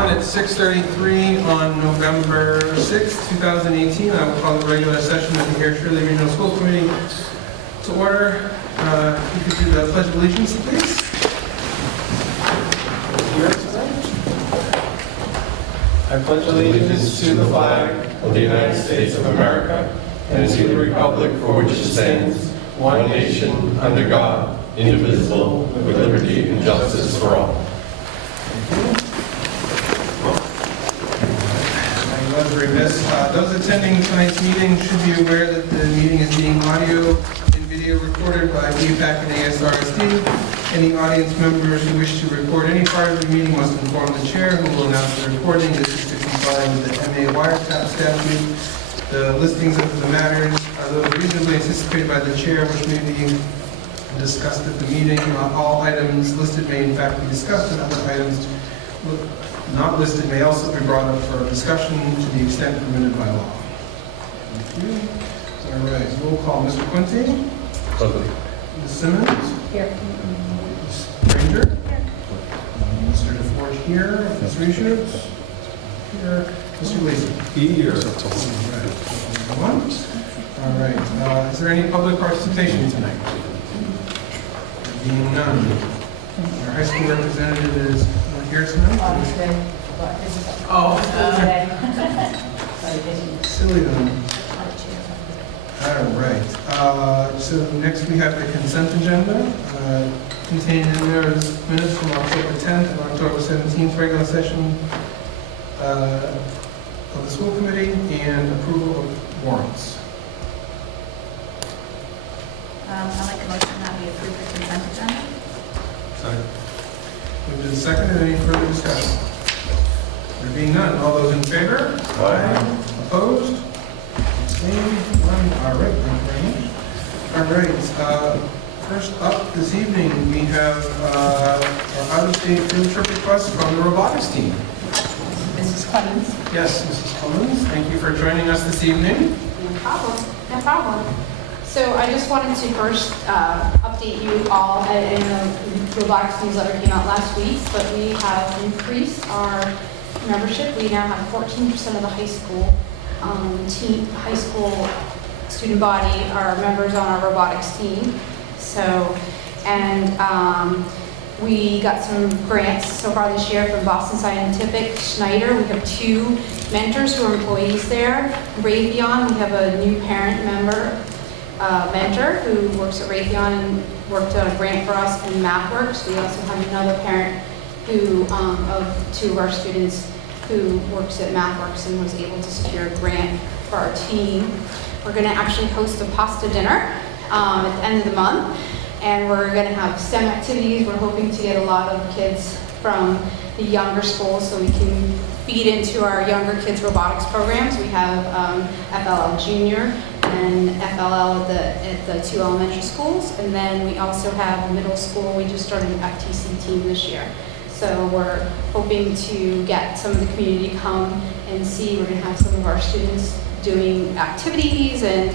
everyone. It's 6:33 on November 6th, 2018. I will call the regular session of the Harris Shirley Regional School Committee to order. If you could do the Pledge of Allegiance, please. I pledge allegiance to the flag of the United States of America and to the republic for which it stands, one nation, under God, indivisible, with liberty and justice for all. I was remiss. Those attending tonight's meeting should be aware that the meeting is being audio and video recorded by APAC and ASRSD. Any audience members who wish to record any part of the meeting must inform the chair, who will announce the recording. This is to comply with the MA wiretap statute. The listings of the matters are those reasonably anticipated by the chair, which may be discussed at the meeting. Not all items listed may in fact be discussed, and other items not listed may also be brought up for discussion to the extent permitted by law. Thank you. All right, roll call. Mr. Quincy? Present. Ms. Simmons? Here. Ms. Granger? Here. Mr. DeForge here. Ms. Richards? Here. Mr. Lacy? Here. All right. Is there any public participation tonight? Being none. Our high school representative is here tonight. Oh, silly them. All right. So next we have the consent agenda. Contained in there is minutes from October 10th and October 17th regular session of the school committee and approval of warrants. I'll make a motion that we approve the consent agenda. Second. Moved and seconded. Any further discussion? There being none, all those in favor? Aye. Opposed? Abstained? None. All right, thank you very much. All right, first up this evening, we have our out-of-state field trip request from the robotics team. Mrs. Clemens. Yes, Mrs. Clemens, thank you for joining us this evening. No problem, no problem. So I just wanted to first update you all, and the robotics newsletter came out last week, but we have increased our membership. We now have 14% of the high school high school student body are members on our robotics team. So, and we got some grants so far this year from Boston Scientific, Schneider. We have 2 mentors who are employees there. Raytheon, we have a new parent member, mentor who works at Raytheon and worked on a grant for us in MathWorks. We also have another parent who, of 2 of our students who works at MathWorks and was able to secure a grant for our team. We're going to actually host a pasta dinner at the end of the month, and we're going to have STEM activities. We're hoping to get a lot of kids from the younger schools so we can feed into our younger kids robotics programs. We have FLL Junior and FLL at the 2 elementary schools, and then we also have middle school. We just started an FTC team this year. So we're hoping to get some of the community to come and see. We're going to have some of our students doing activities and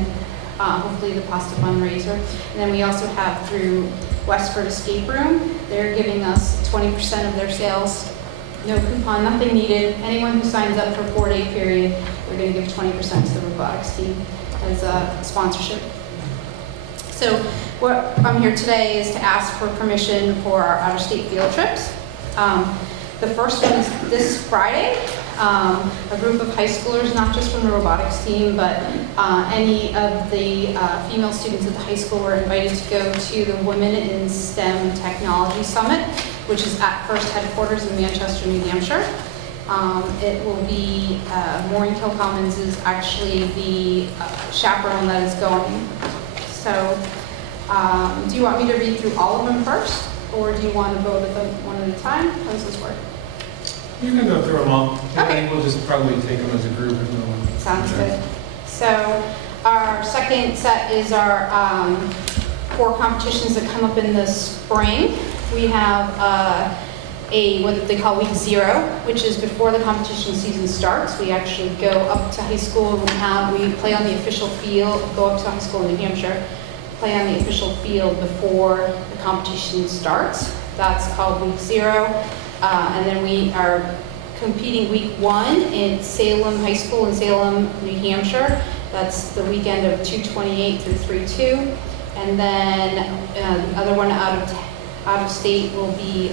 hopefully the pasta fundraiser. And then we also have through Westford Escape Room, they're giving us 20% of their sales. No coupon, nothing needed. Anyone who signs up for a 4-day period, we're going to give 20% to the robotics team as a sponsorship. So what I'm here today is to ask for permission for our out-of-state field trips. The first one is this Friday. A group of high schoolers, not just from the robotics team, but any of the female students at the high school were invited to go to the Women in STEM Technology Summit, which is at First Headquarters in Manchester, New Hampshire. It will be, Maureen Kilcommons is actually the chaperone that is going. So do you want me to read through all of them first, or do you want to go with them one at a time? How does this work? You can go through them all. Okay. I think we'll just probably take them as a group. If no one... Sounds good. So our second set is our 4 competitions that come up in the spring. We have what they call week 0, which is before the competition season starts. We actually go up to high school and we play on the official field, go up to high school in New Hampshire, play on the official field before the competition starts. That's called week 0. And then competing week 1 in Salem High School in Salem, New Hampshire. That's the weekend of 2/28 through 3/2. And then the other one out of state will be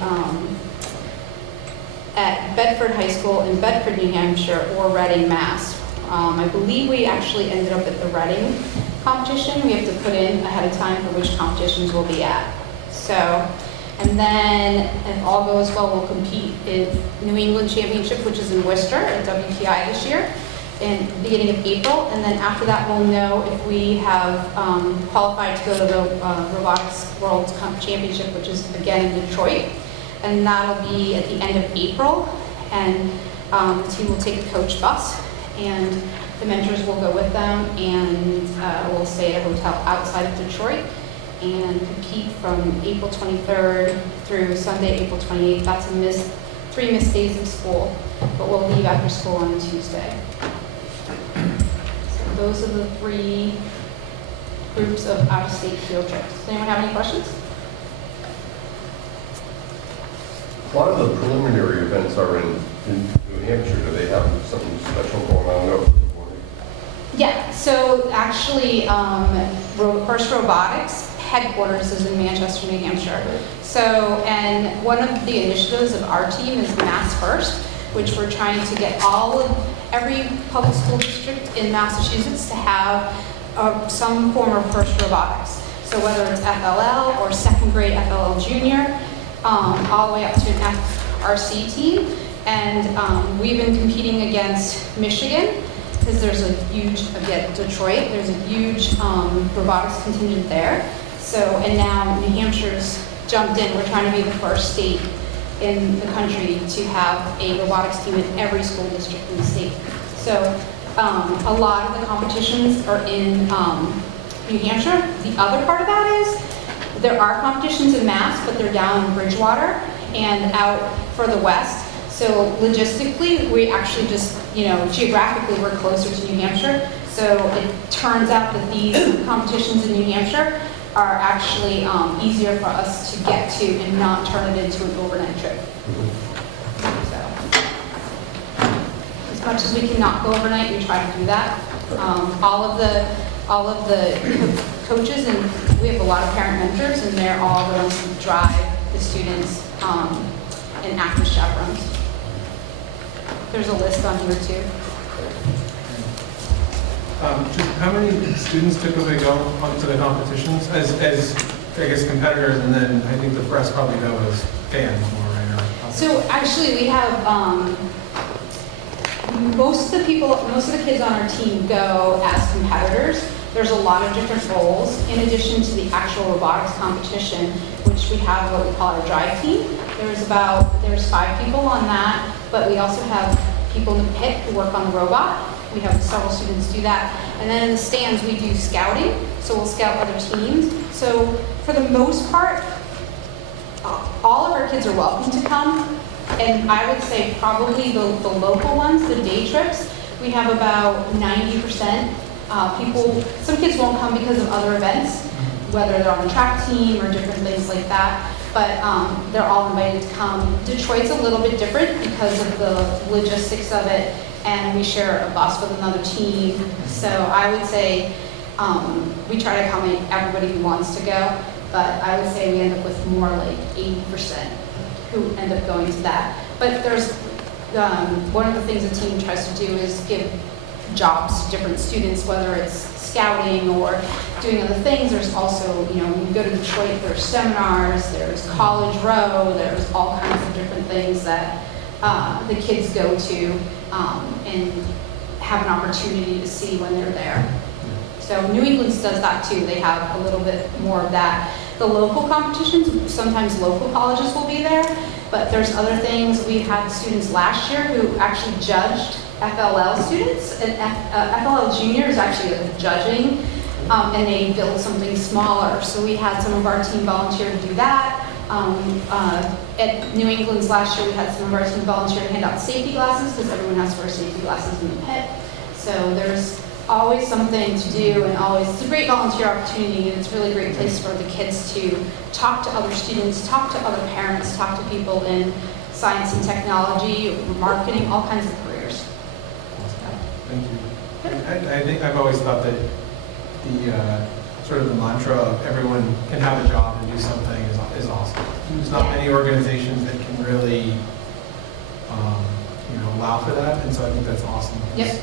at Bedford High School in Bedford, New Hampshire, or Reading, Mass. I believe we actually ended up at the Reading competition. We have to put in ahead of time for which competitions we'll be at. So, and then if all goes well, we'll compete in New England Championship, which is in Worcester at WTI this year, in the beginning of April. And then after that, we'll know if we have qualified to go to the Robotics World Championship, which is again in Detroit. And that'll be at the end of April. And the team will take a coach bus, and the mentors will go with them, and we'll stay at a hotel outside of Detroit and compete from April 23rd through Sunday, April 28th. That's 3 missed days of school, but we'll leave after school on a Tuesday. So those are the 3 groups of out-of-state field trips. Does anyone have any questions? A lot of the preliminary events are in New Hampshire. Do they have something special going on over the border? Yeah, so actually, First Robotics headquarters is in Manchester, New Hampshire. So, and one of the initiatives of our team is Mass First, which we're trying to get every public school district in Massachusetts to have some form of First Robotics. So whether it's FLL or second grade FLL junior, all the way up to an FRC team. And we've been competing against Michigan, because there's a huge, again, Detroit, there's a huge robotics contingent there. So, and now New Hampshire's jumped in. We're trying to be the first state in the country to have a robotics team in every school district in the state. So a lot of the competitions are in New Hampshire. The other part of that is there are competitions in Mass, but they're down in Bridgewater and out further west. So logistically, we actually just, geographically, we're closer to New Hampshire. So it turns out that these competitions in New Hampshire are actually easier for us to get to and not turn it into an overnight trip. So, as much as we cannot go overnight, we try to do that. All of the coaches, and we have a lot of parent mentors, and they're all the ones who drive the students and act as chaperones. There's a list on here too. Just how many students typically go onto the competitions as I guess competitors, and then I think the press probably go as fans more, right? So actually, we have most of the kids on our team go as competitors. There's a lot of different roles in addition to the actual robotics competition, which we have what we call our drive team. There's 5 people on that, but we also have people in the pit who work on the robot. We have several students do that. And then in the stands, we do scouting. So we'll scout other teams. So for the most part, all of our kids are welcome to come. And I would say probably the local ones, the day trips, we have about 90% people. Some kids won't come because of other events, whether they're on the track team or different things like that. But they're all invited to come. Detroit's a little bit different because of the logistics of it, and we share a bus with another team. So I would say we try to accommodate everybody who wants to go, but I would say we end up with more like 80% who end up going to that. But there's one of the things the team tries to do is give jobs to different students, whether it's scouting or doing other things. There's also, when you go to Detroit, there's seminars, there's College Row, there's all kinds of different things that the kids go to and have an opportunity to see when they're there. So New England does that too. They have a little bit more of that. The local competitions, sometimes local colleges will be there, but there's other things. We had students last year who actually judged FLL students, and FLL junior is actually judging, and they built something smaller. So we had some of our team volunteer to do that. At New England's last year, we had some of our team volunteer to hand out safety glasses, because everyone has to wear safety glasses in the pit. So there's always something to do, and it's a great volunteer opportunity, and it's a really great place for the kids to talk to other students, talk to other parents, talk to people in science and technology, marketing, all kinds of careers. Thank you. I think I've always thought that the sort of the mantra of everyone can have a job and do something is awesome. There's not many organizations that can really, allow for that, and so I think that's awesome. Yep.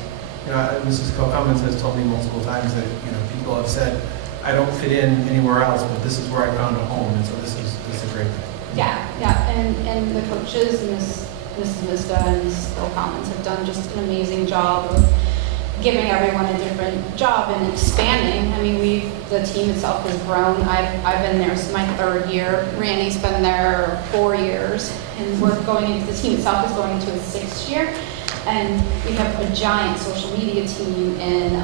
Mrs. Cummins has told me multiple times that people have said, I don't fit in anywhere else, but this is where I found a home, and so this is a great thing. Yeah, and the coaches, Mrs. Mista and Mrs. Bill Collins have done just an amazing job of giving everyone a different job and expanding. I mean, the team itself has grown. I've been there since my 3rd year. Randy's been there 4 years, and the team itself is going into its 6th year. And we have a giant social media team and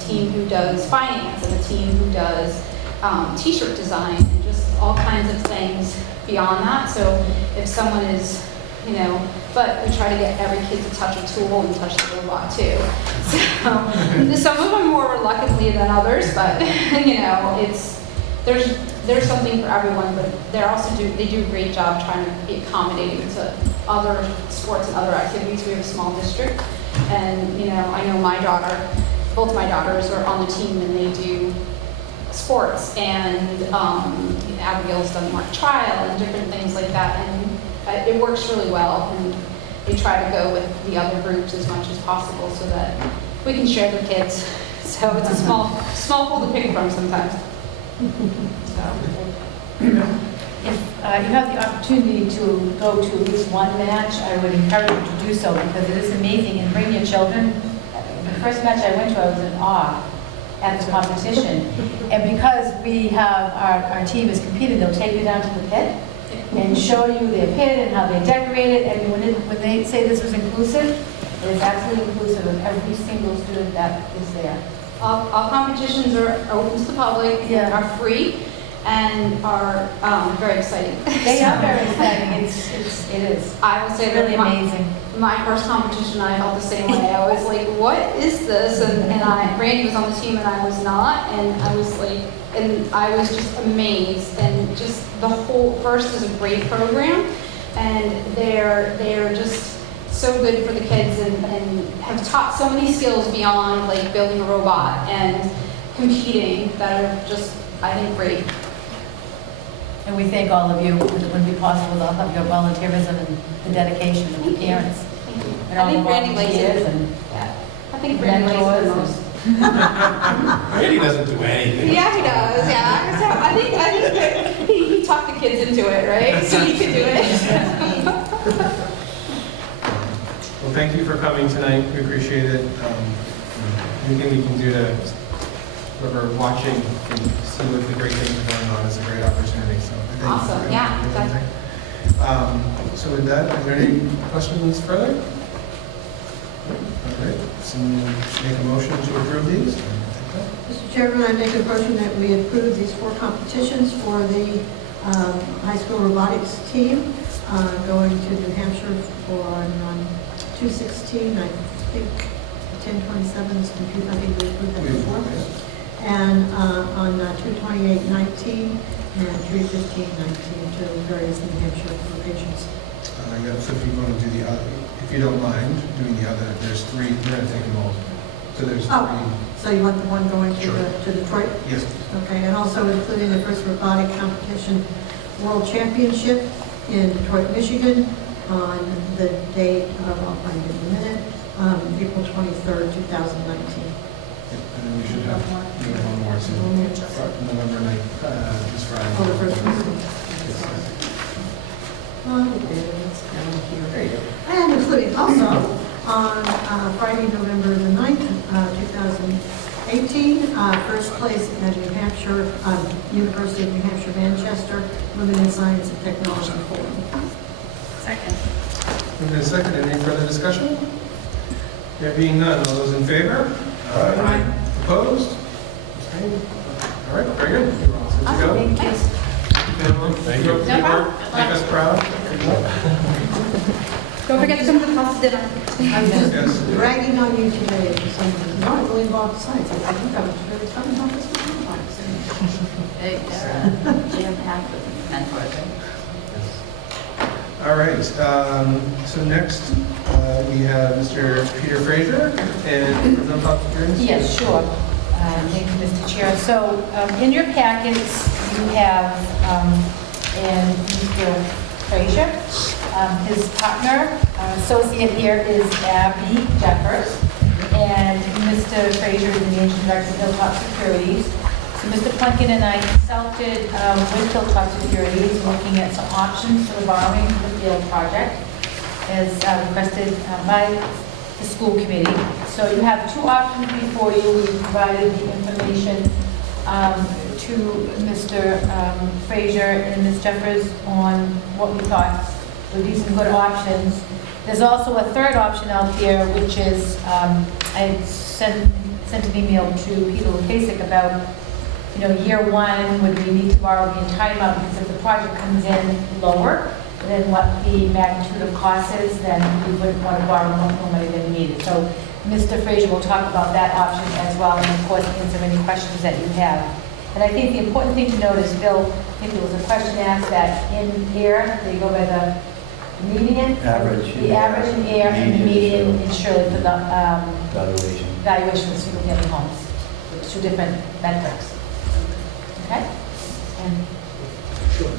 team who does finance and a team who does t-shirt design and just all kinds of things beyond that. So if someone is, but we try to get every kid to touch a tool and touch the robot too. So some of them more reluctantly than others, but there's something for everyone. But they do a great job trying to be accommodating to other sports and other activities. We have a small district, and I know both my daughters are on the team, and they do sports, and Abigail's done mark trial and different things like that, and it works really well. And they try to go with the other groups as much as possible so that we can share their kids. So it's a small pool to pick from sometimes. If you have the opportunity to go to at least one match, I would encourage you to do so because it is amazing, and bring your children. The first match I went to, I was in awe at the competition. And because we have, our team is competing, they'll take you down to the pit and show you their pit and how they decorate it. And when they say this was inclusive, it is absolutely inclusive of every single student that is there. All competitions are open to the public, are free, and are very exciting. They are very exciting. It is. I will say really that amazing. My first competition, I felt the same way. I was like, what is this? And Randy was on the team and I was not, and I was like, and I was just amazed. And just the whole, first is a great program, and they're just so good for the kids, and have taught so many skills beyond like building a robot and competing that are just, I think, great. And we thank all of you. It wouldn't be possible without of your volunteerism and the dedication of the parents. Thank you. And all I think the Randy likes volunteers it. and I think Randy likes it the most. Randy doesn't do anything. Yeah, he does. Yeah. So I think that he talked the kids into it, right? So he could do it. Well, thank you for coming tonight. We appreciate it. Anything we can do to whoever watching can see what the great things are going on is a great opportunity. So thank you Awesome. for Yeah, everything. So with that, are there any questions further? All right. So make a motion to approve these. Mr. Chairman, I make a motion that we approve these 4 competitions for the high school robotics team going to New Hampshire on 2/16, I think 10/27 is computer, I think we approved that before. And on 2/28/19 and 3/15/19 to various New Hampshire locations. Yeah, so if you want to do the other, if you don't mind doing the other, there's 3, we're going to take them all. So there's 3. Oh, so you want the one going Sure. to Detroit? Yes. Okay, and also including the first robotic competition world championship in Detroit, Michigan on the date of, I'll find it in a minute, April 23rd, 2019. And then we should have one more soon. November 9th, this Friday. Oh, the first one. Yes. Okay, that's down here. There you go. And including also on Friday, November the 9th, 2018, first place at New Hampshire, University of New Hampshire, Manchester, Women in Science and Technology Forum. Second. Moved and seconded. Any further discussion? There being none, all those in favor? Aye. Opposed? Abstained? All right, very good. You're all set to go. Awesome. Thanks. Thank you. Good work. Make us proud. Don't forget to come to the pasta dinner. I'm just Yes. bragging on you today for some reason. Not really involved in science. I think I was really coming home this weekend. Jim have the mentors, right? All right, so next we have Mr. Peter Fraser and from Hilltop Securities. Yes, sure. Thank you, Mr. Chair. So in your packets, you have, and Mr. Fraser, his partner, associate here is Abby Jeffers, and Mr. Fraser is the managing director of Hilltop Securities. So Mr. Plunkin and I consulted with Hilltop Securities, looking at some options for the borrowing for the field project, as requested by the school committee. So you have two options before you. We provided the information to Mr. Fraser and Ms. Jeffers on what we thought would be some good options. There's also a third option out there, which is, I sent an email to Peter Lukasik about, year one, would we need to borrow the entire amount? Because if the project comes in lower than what the magnitude of cost is, then we wouldn't want to borrow more money than needed. So Mr. Fraser will talk about that option as well, and of course answer any questions that you have. And I think the important thing to note is, Bill, I think there was a question asked that in air, they go by the median? Average. The average in air and the median in Shirley for the valuation of single-family homes. With two different metrics. Okay? And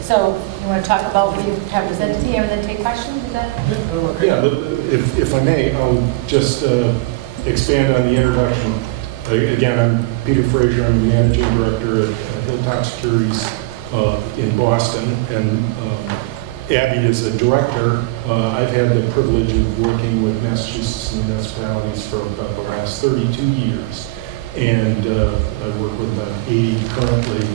so you want to talk about what you have presented here and then take questions? Is that? Yeah, but if I may, I'll just expand on the introduction. Again, I'm Peter Fraser. I'm the managing director at Hilltop Securities in Boston, and Abby is a director. I've had the privilege of working with Massachusetts municipalities for about the last 32 years, and I work with about 80 currently,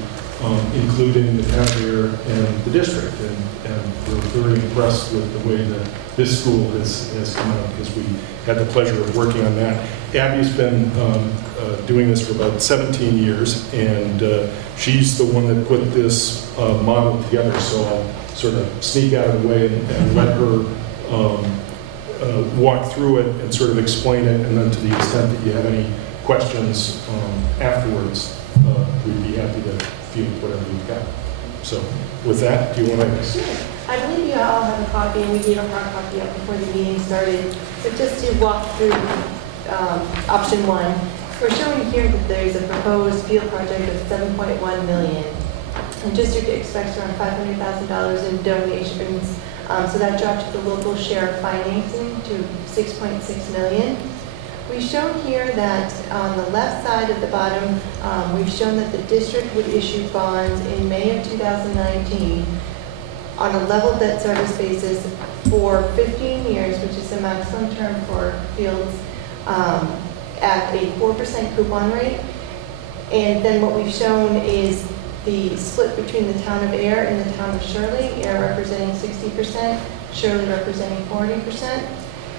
including the town here and the district, and we're very impressed with the way that this school has come out, because we had the pleasure of working on that. Abby's been doing this for about 17 years, and she's the one that put this model together, so I'll sort of sneak out of the way and let her walk through it and sort of explain it, and then to the extent that you have any questions afterwards, we'd be happy to field whatever you've got. So with that, do you want to? Sure. I believe you all have a copy, and we gave a hard copy up before the meeting started. So just to walk through option one, we're showing here that there's a proposed field project of $7.1 million. The district expects around $500,000 in donations, so that dropped to the local share of financing to $6.6 million. We've shown here that on the left side at the bottom, we've shown that the district would issue bonds in May of 2019 on a level debt service basis for 15 years, which is the maximum term for fields, at a 4% coupon rate. And then what we've shown is the split between the town of Air and the town of Shirley, Air representing 60%, Shirley representing 40%.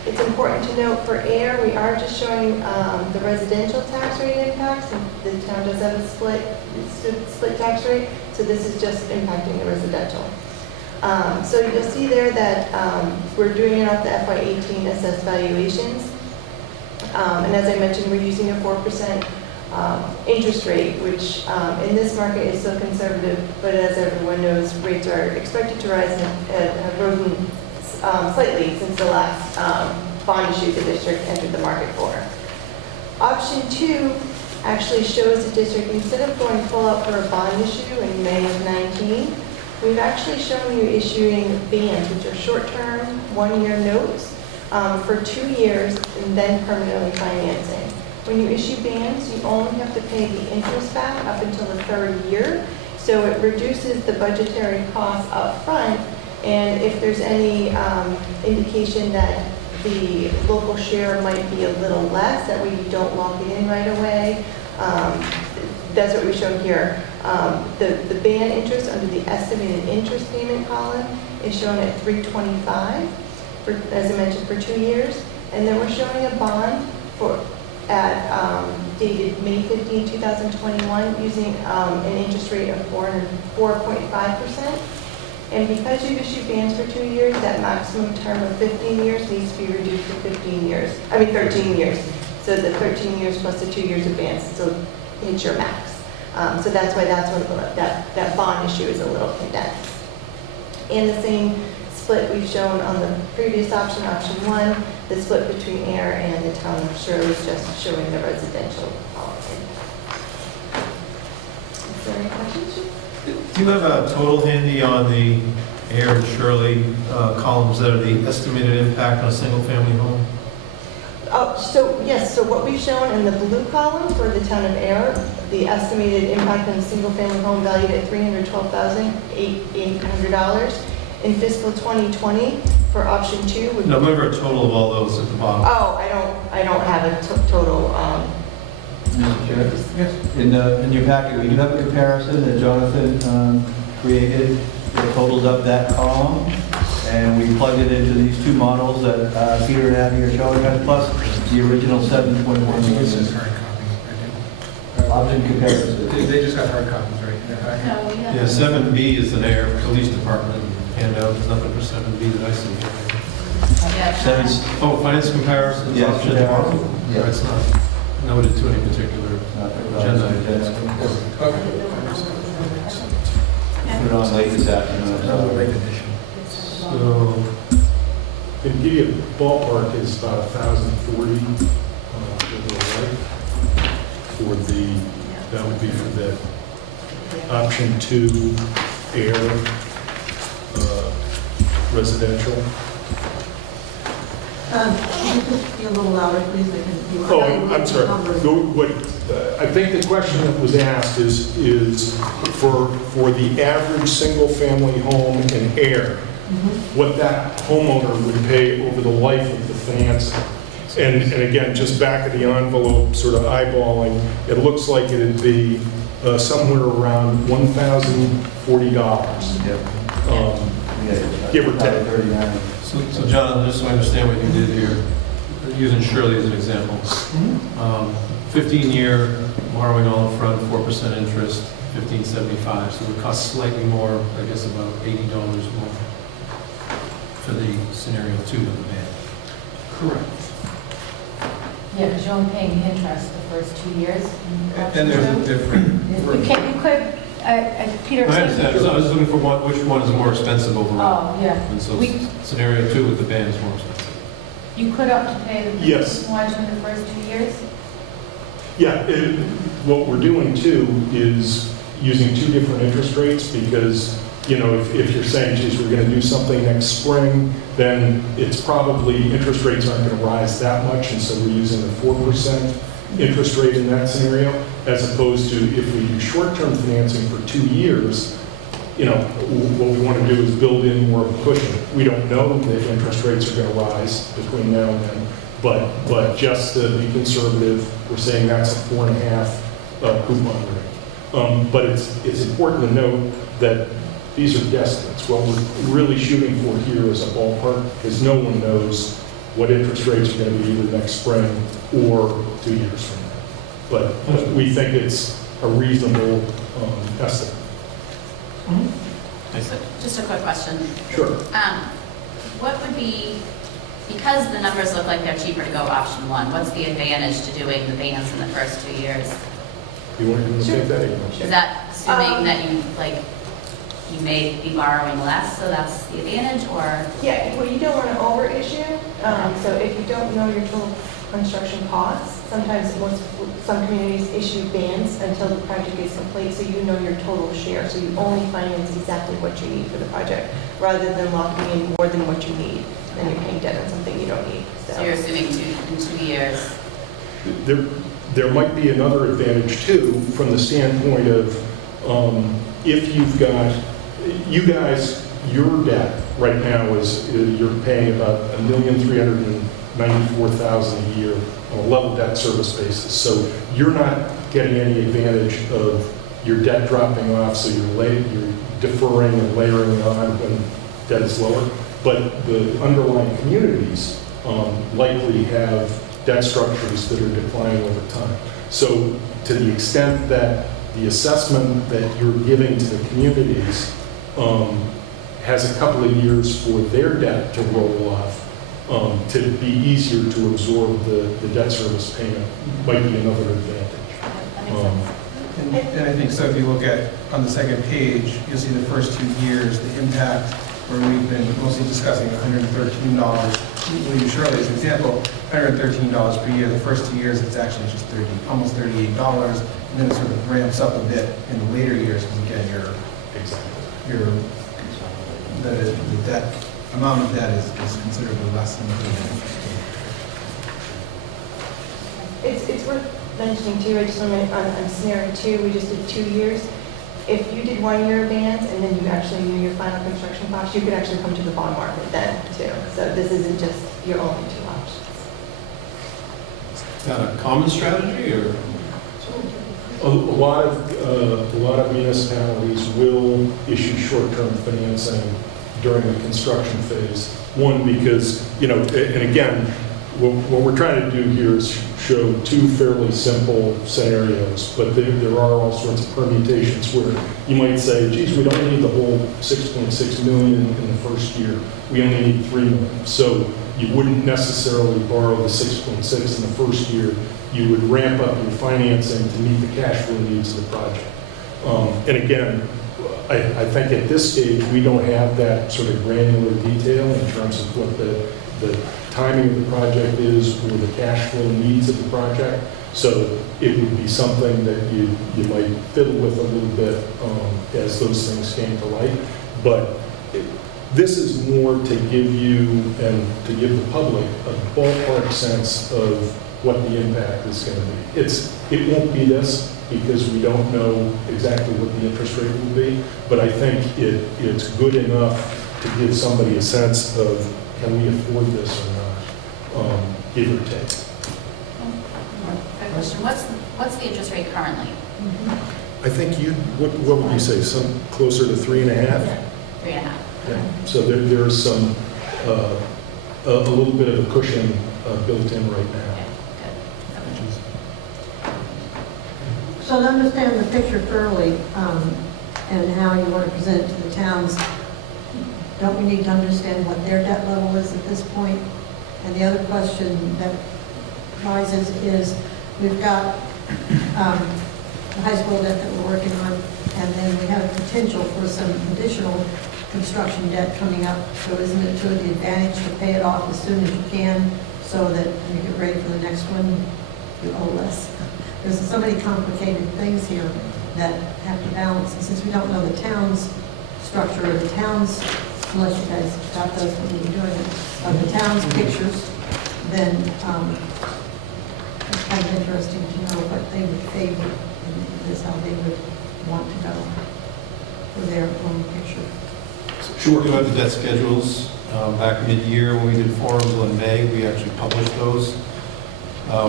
It's important to note for Air, we are just showing the residential tax rate impacts, and the town does have a split tax rate, so this is just impacting the residential. So you'll see there that we're doing it off the FY18 assessed valuations. And as I mentioned, we're using a 4% interest rate, which in this market is still conservative, but as everyone knows, rates are expected to rise and have risen slightly since the last bond issue the district entered the market for. Option two actually shows the district, instead of going full out for a bond issue in May of 19, we've actually shown you issuing bands, which are short-term, one-year notes for 2 years and then permanently financing. When you issue bands, you only have to pay the interest back up until the 3rd year, so it reduces the budgetary costs up front. And if there's any indication that the local share might be a little less, that way you don't lock it in right away, that's what we show here. The band interest under the estimated interest payment column is shown at $325, as I mentioned, for 2 years. And then we're showing a bond dated May 15, 2021, using an interest rate of 4.5%. And because you've issued bands for 2 years, that maximum term of 15 years needs to be reduced to 13 years. So the 13 years plus the 2 years of bands still hits your max. So that's why that bond issue is a little condensed. And the same split we've shown on the previous option, option 1, the split between air and the town of Shirley, just showing the residential policy. Is there any questions? Do you have a total handy on the Air and Shirley columns that are the estimated impact on a single-family home? Oh, so yes, so what we've shown in the blue column for the town of Air, the estimated impact on a single-family home valued at $312,800 in fiscal 2020 for option 2 would. No, remember a total of all those at the bottom. Oh, I don't have a total. Mr. Chair? Yes. In your packet, we do have a comparison that Jonathan created that totals up that column, and we plugged it into these two models that Peter and Abby are showing us, plus the original 7.1 This is million. hard copy. Option comparison. They just got hard copies, right? in their packet? No, we have. Yeah, 7B is an Air Police Department handout. There's nothing for 7B that I see. Yeah, Seven- Oh, finance comparisons, Yes, option comparison. one. Yeah. No, it's not noted to any particular agenda. Agenda. Okay. Put it on late this afternoon. So, And give you a ballpark is about 1,040 for the, that would be for the option 2 air residential. Can you just be a little louder, please? They can hear. Oh, I'm sorry. I think the question that was asked is for the average single-family home in air, what that homeowner would pay over the life of the financing. And again, just back of the envelope, sort of eyeballing, it looks like it'd be somewhere around $1,040. Yep. Give or take. 39. so John, just so I understand what you did here, using Shirley as an example. 15-year borrowing all up front, 4% interest, $1,575. So it would cost slightly more, I guess about $80 more for the scenario 2 of the van. Correct. Yeah, because you're only paying interest the first 2 years. And there's a different. You could, Peter. I understand, so I was looking for which one is more expensive overall. Oh, yeah. And so We- scenario 2 with the van is more expensive. You could opt to pay the Yes. mortgage in the first 2 years? Yeah, what we're doing too is using two different interest rates because, you know, if you're saying, geez, we're going to do something next spring, then it's probably, interest rates aren't going to rise that much, and so we're using the 4% interest rate in that scenario, as opposed to if we do short-term financing for 2 years, you know, what we want to do is build in more of a cushion. We don't know if interest rates are going to rise between now and then, but just to be conservative, we're saying that's a 4.5 coupon rate. But it's important to note that these are guesstimates. What we're really shooting for here is a ballpark, because no one knows what interest rates are going to be either next spring or 2 years from now. But we think it's a reasonable estimate. So just a quick question. Sure. What would be, because the numbers look like they're cheaper to go option 1, what's the advantage to doing the vans in the first 2 years? You want to take that? Amy? Is that assuming that you may be borrowing less, so that's the advantage, or? Yeah, well, you don't want to over-issue, so if you don't know your total construction costs, sometimes some communities issue bans until the project is complete, so you know your total share, so you only finance exactly what you need for the project, rather than locking in more than what you need, then you're paying debt on something you don't need. So you're assuming in 2 years? There might be another advantage too, from the standpoint of if you've got, you guys, your debt right now is you're paying about $1,394,000 a year on a level debt service basis. So you're not getting any advantage of your debt dropping off, so you're deferring and layering on when debt is lower. But the underlying communities likely have debt structures that are declining over time. So to the extent that the assessment that you're giving to the communities has a couple of years for their debt to roll off, to be easier to absorb the debt service payment might be another advantage. That makes sense. And I think so if you look at, on the second page, you'll see the first 2 years, the impact where we've been mostly discussing $113. We'll use Shirley as an example, $113 per year. The first 2 years, it's actually just almost $38, and then it sort of ramps up a bit in the later years, because again, the debt, amount of debt is considerably less than the It's worth mentioning too, I just want to, on scenario 2, we just did 2 years. If you did 1 year advance and then you actually knew your final construction cost, you could actually come to the bond market then too. So this isn't just your only 2 options. Is that a common strategy, or? A lot of municipalities will issue short-term financing during the construction phase. One, because, and again, what we're trying to do here is show 2 fairly simple scenarios, but there are all sorts of permutations where you might say, geez, we don't need the whole 6.6 million in the first year. We only need 3 million. So you wouldn't necessarily borrow the 6.6 in the first year. You would ramp up your financing to meet the cash flow needs of the project. And again, I think at this stage, we don't have that sort of granular detail in terms of what the timing of the project is or the cash flow needs of the project. So it would be something that you might fiddle with a little bit as those things came to light. But this is more to give you and to give the public a ballpark sense of what the impact is going to be. It won't be this, because we don't know exactly what the interest rate will be, but I think it's good enough to give somebody a sense of, can we afford this or not, give or take. Good question. What's the interest rate currently? I think what would you say, some closer to 3.5? 3.5. Yeah. So there's some, a little bit of a cushion built in right now. So to understand the picture thoroughly, and how you want to present it to the towns, don't we need to understand what their debt level is at this point? And the other question that rises is, we've got the high school debt that we're working on, and then we have potential for some additional construction debt coming up. So isn't it to the advantage to pay it off as soon as you can, so that when you get ready for the next one, you owe less? There's so many complicated things here that have to balance. And since we don't know the town's structure or the town's, unless you guys got those when you were doing it, the town's pictures, then it's kind of interesting to know what they would favor, and this is how they would want to go for their own picture. Sure. We have the debt schedules back mid-year when we did forums in May. We actually published those.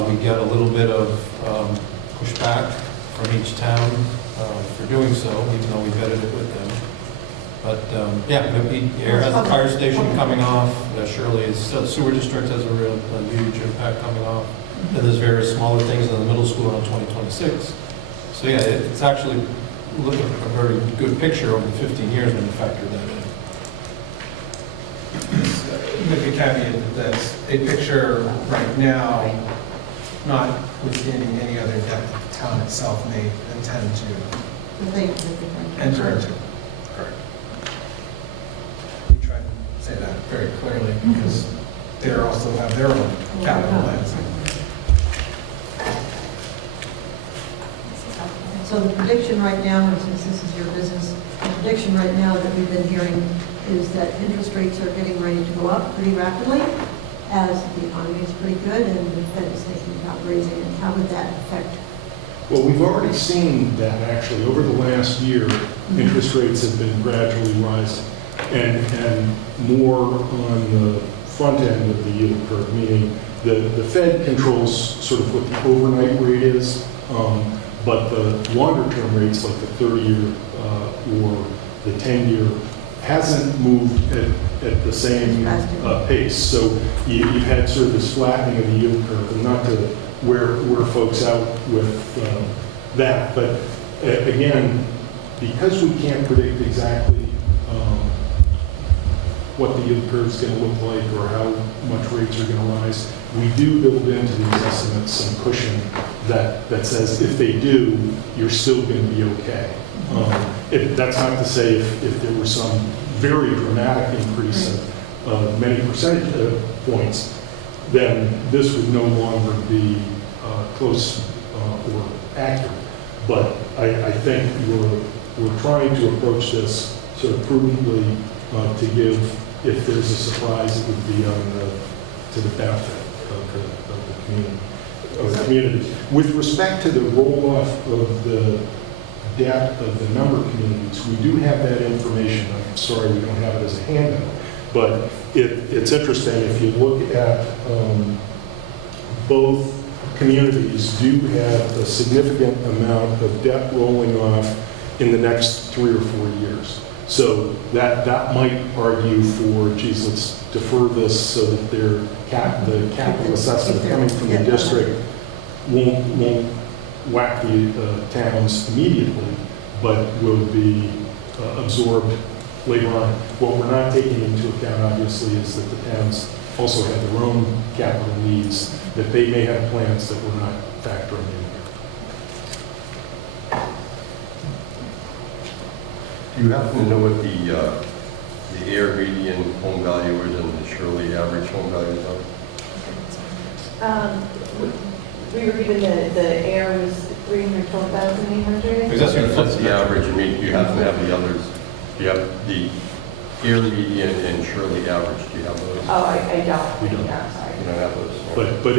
We get a little bit of pushback from each town for doing so, even though we vetted it with them. But Air has the fire station coming off. Shirley is sewer district has a huge impact coming off. And there's various smaller things in the middle school in 2026. So yeah, it's actually a very good picture over the 15 years when you factor that in. Maybe a caveat that that's a picture right now, notwithstanding any other debt that the town itself may intend to enter into. Correct. We try to say that very clearly, because they also have their own capital plans. So the prediction right now, and since this is your business, the prediction right now that we've been hearing is that interest rates are getting ready to go up pretty rapidly, as the economy is pretty good and the Fed is thinking about raising it. How would that affect? Well, we've already seen that actually over the last year, interest rates have been gradually rising, and more on the front end of the yield curve, meaning the Fed controls sort of what the overnight rate is, but the longer term rates like the 30-year or the 10-year hasn't moved at the same pace. So you've had sort of this flattening of the yield curve, and not to wear folks out with that. But again, because we can't predict exactly what the yield curve is going to look like or how much rates are going to rise, we do build into these estimates some cushion that says if they do, you're still going to be okay. That's not to say if there were some very dramatic increase of many percentage points, then this would no longer be close or accurate. But I think we're trying to approach this sort of prudently to give, if there's a surprise, it would be to the benefit of the community. With respect to the roll-off of the debt of the member communities, we do have that information. I'm sorry we don't have it as a handout, but it's interesting. If you look at both communities do have a significant amount of debt rolling off in the next 3 or 4 years. So that might argue for, geez, let's defer this so that the capital assessment coming from the district won't whack the towns immediately, but will be absorbed later on. What we're not taking into account, obviously, is that the towns also have their own capital needs, that they may have plans that we're not factoring in here. Do you happen to know what the air median home value is and the Shirley average home values are? We were given the air was 312,800. That's the average. I mean, do you happen to have the others? Do you have the air median and Shirley average? Do you have those? Oh, I don't. We don't. Yeah, sorry. You don't have those. But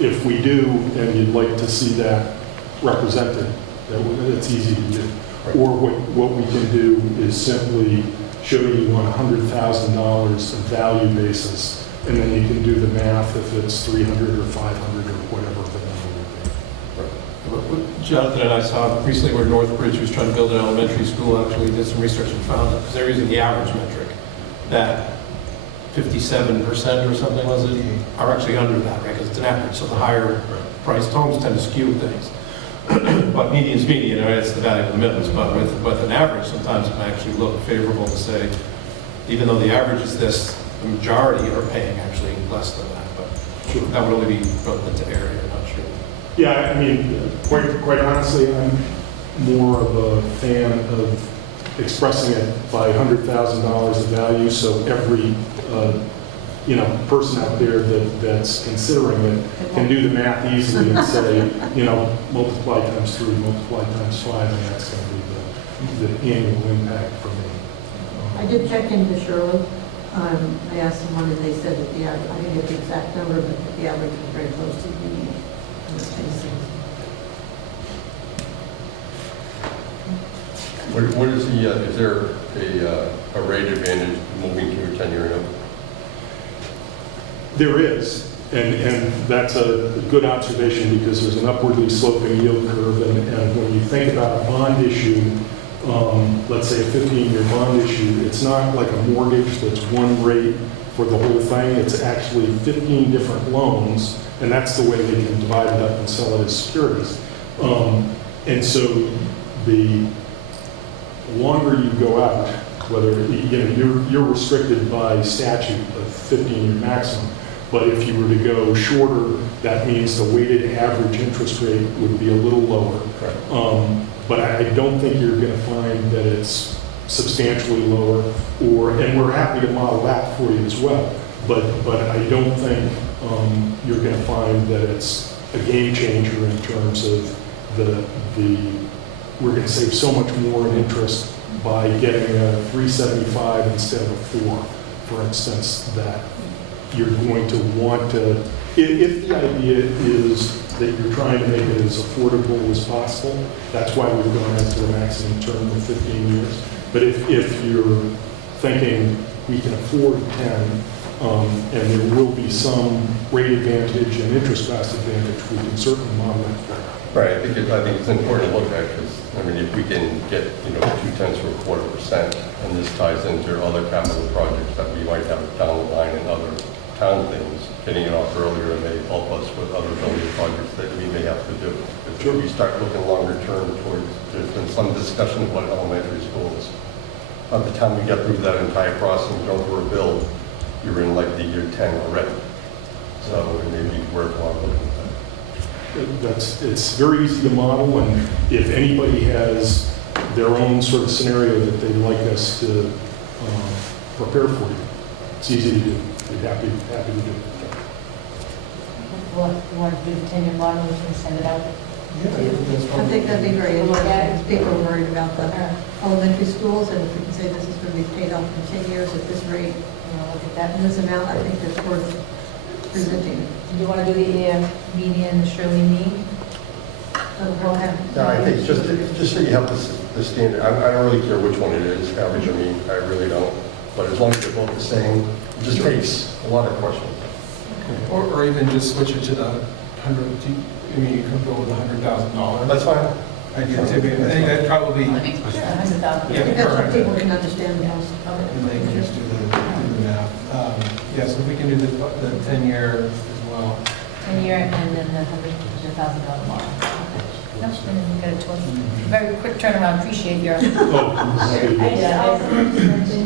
if we do, and you'd like to see that represented, it's easy to do. Right. Or what we can do is simply show you on a $100,000 of value basis, and then you can do the math if it's 300 or 500 or whatever the number would be. What Jonathan and I saw recently where Northbridge was trying to build an elementary school, actually did some research and found that, because they're using the average metric, that 57% or something was it, are actually under that, right? Because it's an average, so the higher priced homes tend to skew things. But median's median, right? It's the value of the minimums. But with an average, sometimes it can actually look favorable to say, even though the average is this, the majority are paying actually less than that. But Sure. that would only be relevant to area, not sure. Yeah, I mean, quite honestly, I'm more of a fan of expressing it by $100,000 of value, so every person out there that's considering it can do the math easily and say, multiply times 3, multiply times 5, and that's going to be the annual impact for me. I did check into Shirley. I asked someone and they said that the average, I didn't get the exact number, but that the average was very close to the median in this case. What is is there a rate advantage moving to a 10-year note? There is, and that's a good observation because there's an upwardly sloping yield curve, and when you think about a bond issue, let's say a 15-year bond issue, it's not like a mortgage that's one rate for the whole thing. It's actually 15 different loans, and that's the way they can divide it up and sell it as securities. And so the longer you go out, whether you're restricted by statute of 15-year maximum, but if you were to go shorter, that means the weighted average interest rate would be a little lower. But I don't think you're going to find that it's substantially lower, and we're happy to model that for you as well. But I don't think you're going to find that it's a game changer in terms of we're going to save so much more in interest by getting a 375 instead of a 4, for instance, that you're going to want to, if the idea is that you're trying to make it as affordable as possible, that's why we've gone into the maximum term of 15 years. But if you're thinking we can afford 10, and there will be some rate advantage and interest cost advantage, we can certainly model that for. Right. I think it's important to look at because, if we can get, 0.2 or 1/4%, and this ties into other capital projects that we might have down the line and other town things, getting it off earlier may help us with other building projects that we may have to do. If we start looking longer term towards, there's been some discussion about elementary schools. By the time we get through that entire process and go for a build, you're in like the year 10 already. So it may be worthwhile looking at that. It's very easy to model, and if anybody has their own sort of scenario that they'd like us to prepare for you. It's easy to do. We're happy to do it. Well, you want to do the 10-year model, we can send it out. I think that'd be great. Because people are worried about the elementary schools, and if we can say this is going to be paid off in 10 years at this rate, Look at that. and this amount, I think it's worth presenting. Do you want to do the median, the Shirley mean? We'll have. No, I think just so you have the standard, I don't really care which one it is, average or mean, I really don't. But as long as they're both the same, it just takes a lot of questions. Or even just switch it to the 100, I mean, you could go with $100,000. That's fine. I think that'd probably, That makes more sense. 100,000. I think that's what people can understand the most. and they can just do the math. Yes, if we can do the 10-year as well. 10-year and then the $100,000 model. Nope, and then we've got a choice. Very quick turnaround, appreciate your. I just also wanted to mention,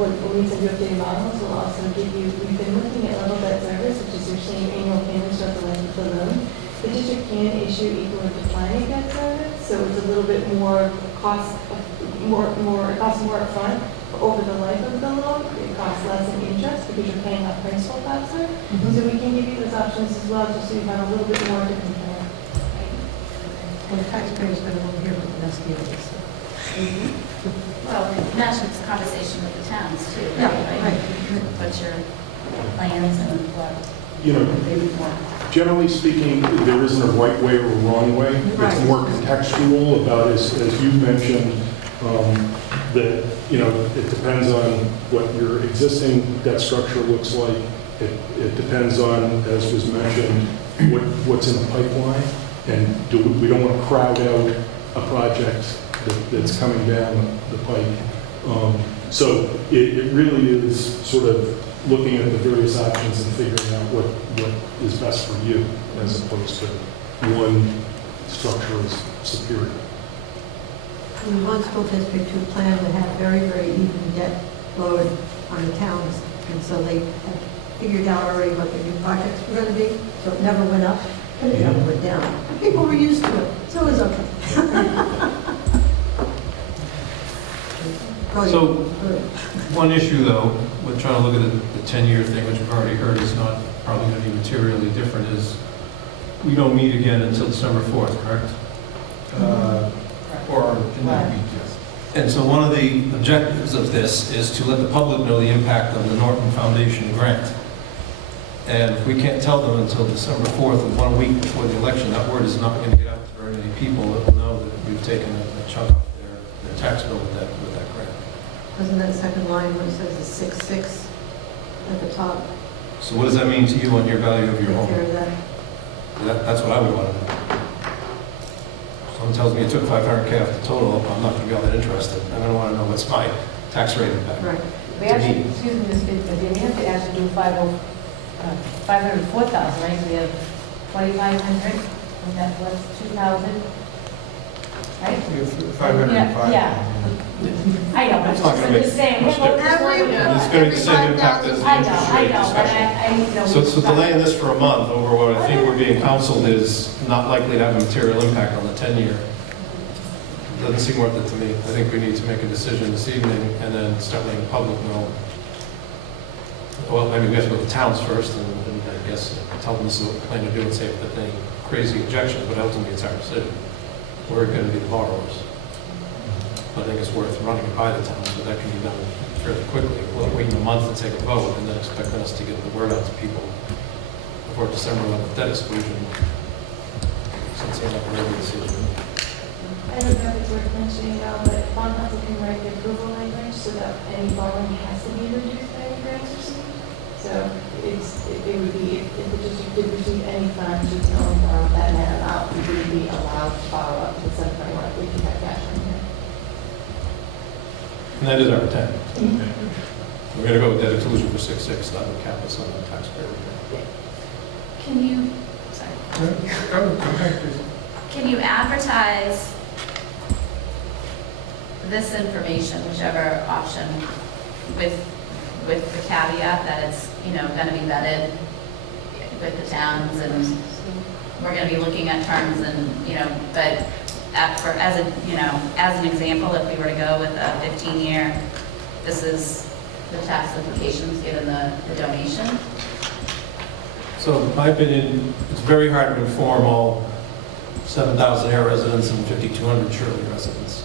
when we send you updated models, we'll also give you, we've been looking at level debt service, which is your same annual payments throughout the life of the loan. The district can issue equal or declining debt service, so it's a little bit more cost, it costs more upfront, but over the life of the loan, it costs less in interest because you're paying off principal faster. So we can give you those options as well, just so you have a little bit more to compare. Well, the taxpayers are going to want to hear what the best deal is. Well, imagine it's a conversation with the towns too, Yeah, right? right. What's your plans and what You know, they would want? generally speaking, there isn't a right way or a wrong way. Right. It's more contextual about, as you mentioned, that, you know, it depends on what your existing debt structure looks like. It depends on, as was mentioned, what's in the pipeline. And we don't want to crowd out a project that's coming down the pike. So it really is sort of looking at the various options and figuring out what is best for you, as opposed to one structure is superior. We want school district to plan to have very, very even debt load on the towns, and so they have figured out already what the new projects were going to be, so it never went up, and it never went down. People were used to it, so it was okay. So, one issue though, we're trying to look at the 10-year thing, which we've already heard is not probably going to be materially different, is we don't meet again until December 4th, correct? Or in that week, yes. And so one of the objectives of this is to let the public know the impact of the Norton Foundation grant. And if we can't tell them until December 4th, and 1 week before the election, that word is not going to get out to very many people that will know that we've taken a chunk off their tax bill with that grant. Wasn't that second line when it says the 6.6 at the top? So what does that mean to you on your value of your Take care home? of that. That's what I would want to know. Someone tells me it took $500K off the total, I'm not going to be all that interested. I'm going to want to know what's my tax rate impact. Right. We actually, excuse me, Ms. Bidwell, we have to actually do 504,000, right? We have 2,500, and that was 2,000, right? We have 505. Yeah. I know, It's not gonna make just saying. much difference. It's going to be the same impact as the I interest know, rate but discussion. you know. So delaying this for a month over what I think we're being counseled is not likely to have a material impact on the 10-year. Doesn't seem worth it to me. I think we need to make a decision this evening and then start letting the public know. Well, maybe we have to go to the towns first and I guess tell them this is what we plan to do and say if there's any crazy objections, but ultimately it's our decision. We're going to be the borrowers. I think it's worth running it by the towns, but that can be done fairly quickly. We'll wait a month to take a vote and then expect us to get the word out to people before December 11th debt exclusion. Since they're not ready to decision. I don't know if it's worth mentioning now, but bond council can write the approval language so that any borrowing has to be reduced by any grants received. So it would be, if the district did receive any funds, you can only borrow that net amount, we would be allowed to borrow up to 7.1 if we have cash on hand. And that is our intent. We're going to go with debt exclusion for 6.6, that would cap us on the taxpayer. Can you, sorry, Go ahead, please. can you advertise this information, whichever option, with the caveat that it's, going to be vetted with the towns and we're going to be looking at terms and, but as an example, if we were to go with a 15-year this is the tax implications given the donation. So in my opinion, it's very hard to inform all 7,000 Air residents and 5,200 Shirley residents,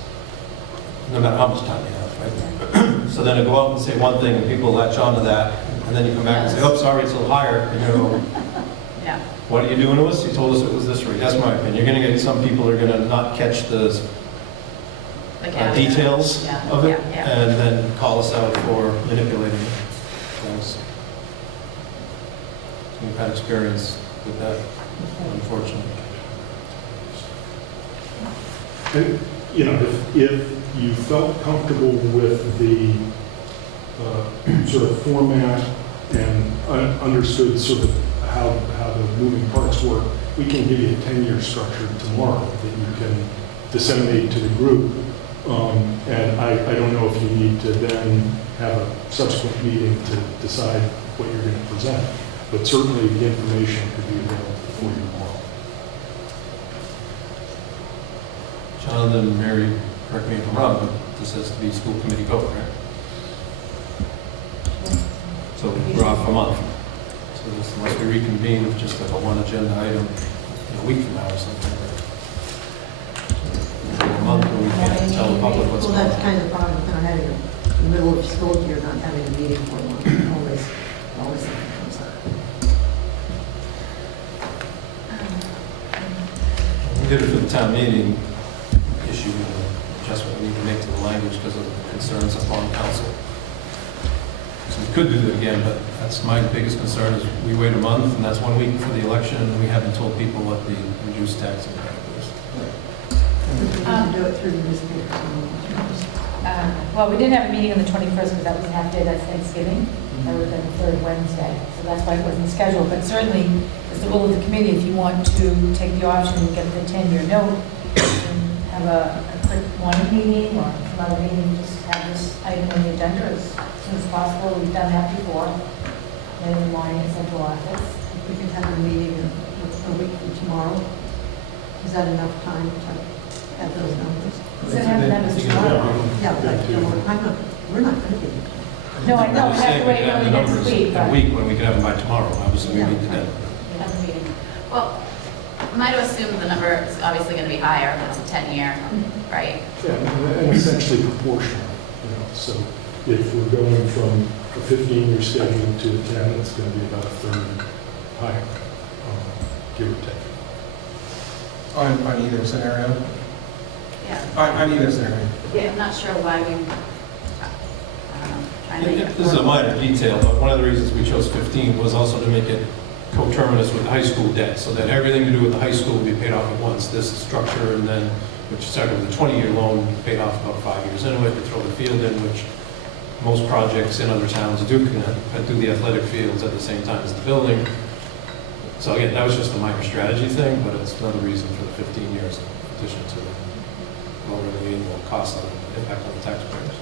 no matter how much time you have, right? So then to go out and say one thing and people latch onto that, and then you come back and say, oh, sorry, it's a little higher, and you go, Yeah. what are you doing to us? You told us it was this rate. That's my opinion. You're going to get, some people are going to not catch the details Yeah, of it, yeah, yeah. and then call us out for manipulating things. We've had experience with that, unfortunately. And, you know, if you felt comfortable with the sort of format and understood sort of how the moving parts work, we can give you a 10-year structure tomorrow that you can disseminate to the group. And I don't know if you need to then have a subsequent meeting to decide what you're going to present, but certainly the information could be available for you tomorrow. Jonathan and Mary, correct me if I'm wrong, but this has to be school committee vote, right? So we're off a month. So this must be reconvened with just like a one agenda item in a week from now or something. A month where we can't tell the public what's Well, going that's on. kind of the problem with not having in the middle of school year, not having a meeting for a month. Always something comes up. We did it for the town meeting issue, the adjustment we need to make to the language because of the concerns upon council. So we could do that again, but that's my biggest concern is we wait a month and that's 1 week for the election and we haven't told people what the reduced tax impact is. We need to do it through the newspaper. Well, we didn't have a meeting on the 21st because that was a half day, that's Thanksgiving. That would have been the third Wednesday, so that's why it wasn't scheduled. But certainly, it's the will of the committee, if you want to take the option and get the 10-year note, and have a quick morning meeting or some other meeting, just have this item on the agenda as soon as possible. We've done that before, then in the morning in central office. If we could have a meeting a week from tomorrow, is that enough time to have those numbers? Does it have the numbers tomorrow? Yeah, but we're not going to be. No, I know, was we have saying to we wait could have until the the next numbers week, in but a week when we could have them by tomorrow. Obviously, we Yeah, need to right. do. we have the meeting. Well, am I to assume the number is obviously going to be higher if it's a 10-year, right? Yeah, and essentially proportional, you know, so if we're going from a 15-year schedule to a 10, it's going to be about a third higher, give or take. On either scenario? Yeah. On either scenario. I'm not sure why we, I don't know, trying to make it. This is a minor detail, but one of the reasons we chose 15 was also to make it coterminous with the high school debt, so that everything to do with the high school would be paid off at once. This structure, and then, which started with a 20-year loan, paid off about 5 years into it, to throw the field in, which most projects in other towns do the athletic fields at the same time as the building. So again, that was just a minor strategy thing, but it's another reason for the 15 years in addition to lowering the annual cost and impact on the taxpayers.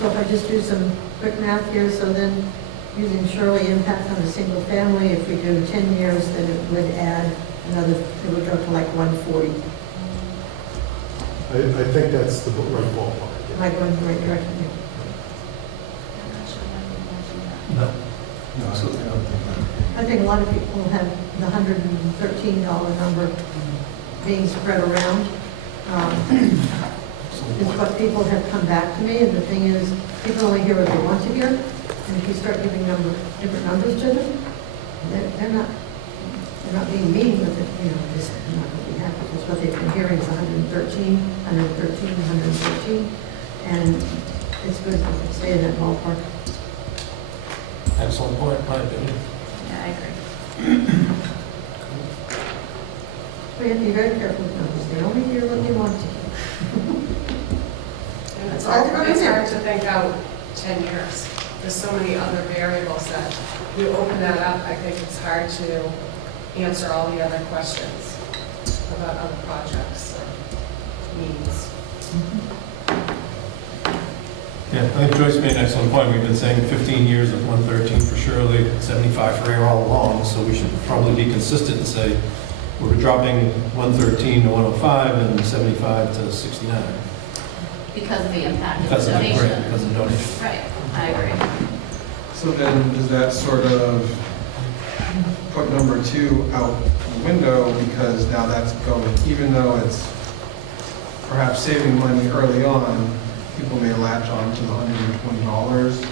So if I just do some quick math here, so then using Shirley impact on a single family, if we do 10 years, then it would add another, it would go to like 140. I think that's the right ballpark. Am I going in the right direction here? I'm not sure why we mentioned that. No. No, absolutely not. I think a lot of people have the $113 number being spread around. Is what people have come back to me, and the thing is, people only hear what they want to hear, and if you start giving different numbers to them, they're not being mean with it, you know, they're not going to be happy, because what they've been hearing is 113, 113, 113, and it's good if they stay in that ballpark. Excellent point, in my opinion. Yeah, I agree. We have to be very careful with numbers, they only hear what they want to hear. And it's That's all hard, they're it's gonna hard to think out 10 years. There's so many other variables that you open that up, I think it's hard to answer all the other questions about other projects or needs. Yeah, I think Joyce made an excellent point. We've been saying 15 years at 113 for Shirley, 75 for Air all along, so we should probably be consistent and say we're dropping 113 to 105 and 75 to 69. Because of the impact of Because the of the donation. grant, because of the donation. Right, I agree. So then, does that sort of put number 2 out the window, because now that's going, even though it's perhaps saving money early on, people may latch on to the $120,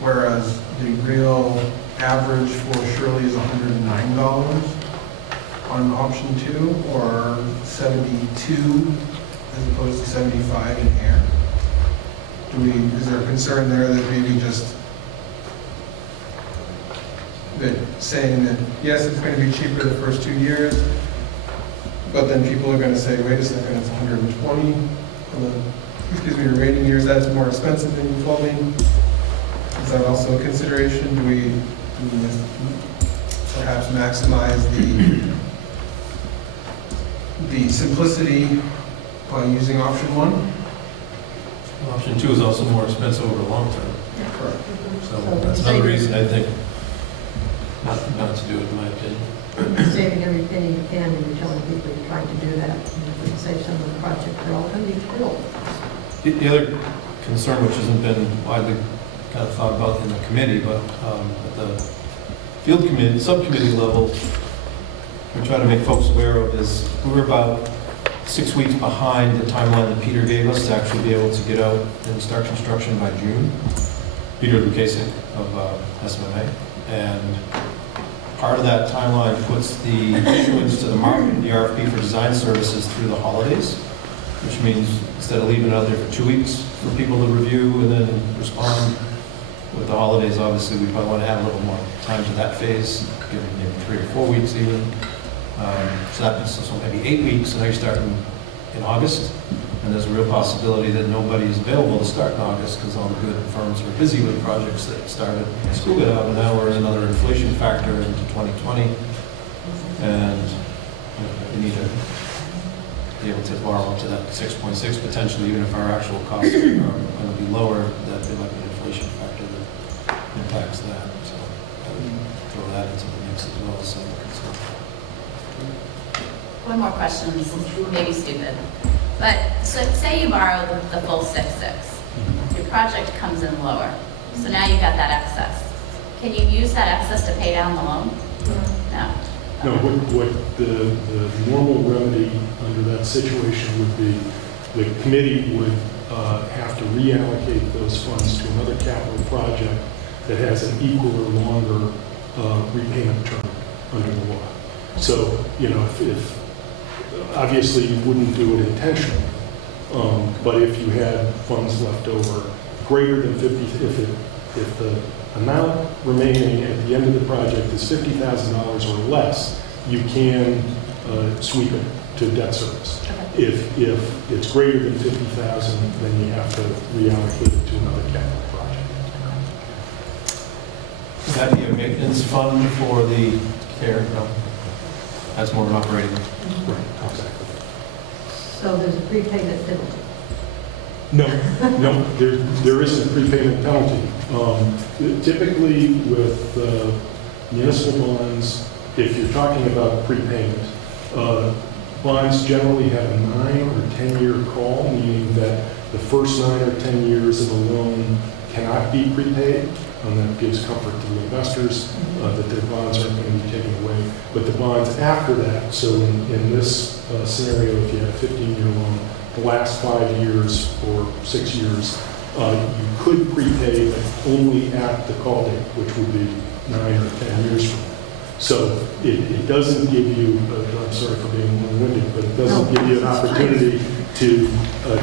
whereas the real average for Shirley is $109 on option 2, or 72 as opposed to 75 in air? Is there a concern there that maybe just that saying that, yes, it's going to be cheaper the first 2 years, but then people are going to say, wait a second, it's 120 for the remaining years, that's more expensive than you told me? Is that also a consideration? Do we perhaps maximize the simplicity by using option 1? Option 2 is also more expensive over the long term. Correct. So that's another reason I think not to do it, in my opinion. Saving every penny you can, and you're telling people you're trying to do that. And if we can save some of the project, they're all going to need to build. The other concern, which hasn't been widely kind of thought about in the committee, but at the field committee, subcommittee level, we try to make folks aware of is we're about 6 weeks behind the timeline that Peter gave us to actually be able to get out and start construction by June. Peter Lucasic of SMMA. And part of that timeline puts the issuance to the market, the RFP for design services, through the holidays, which means instead of leaving it out there for 2 weeks for people to review and then respond, with the holidays, obviously, we probably want to add a little more time to that phase, giving maybe 3 or 4 weeks even. So that means so maybe 8 weeks, and now you're starting in August, and there's a real possibility that nobody is available to start in August because all the good firms are busy with projects that started when school got out, and now we're in another inflation factor into 2020, and we need to be able to borrow up to that 6.6 potentially, even if our actual costs are going to be lower, that there might be an inflation factor that impacts that. So I would throw that into the mix as well. So One more question, this is maybe stupid. But so say you borrow the full 6.6, your project comes in lower, so now you've got that excess. Can you use that excess to pay down the loan? No. No, what the normal remedy under that situation would be, the committee would have to reallocate those funds to another capital project that has an equal or longer repayment term under the law. So, if obviously you wouldn't do it intentionally, but if you had funds left over greater than 50, if the amount remaining at the end of the project is $50,000 or less, you can sweep it to debt service. Okay. If it's greater than 50,000, then you have to reallocate it to another capital project. would that be a maintenance fund for the care? No, that's more of an operating. Right, exactly. So there's a prepayment penalty. No, there isn't a prepayment penalty. Typically with municipal bonds, if you're talking about prepayment, bonds generally have a 9 or 10-year call, meaning that the first 9 or 10 years of a loan cannot be prepaid. And that gives comfort to the investors that their bonds aren't going to be taken away. But the bonds after that, so in this scenario, if you had a 15-year loan, the last 5 years or 6 years, you could prepay, but only at the call date, which would be 9 or 10 years from now. So it doesn't give you, I'm sorry for being long-winded, but it doesn't give you an opportunity to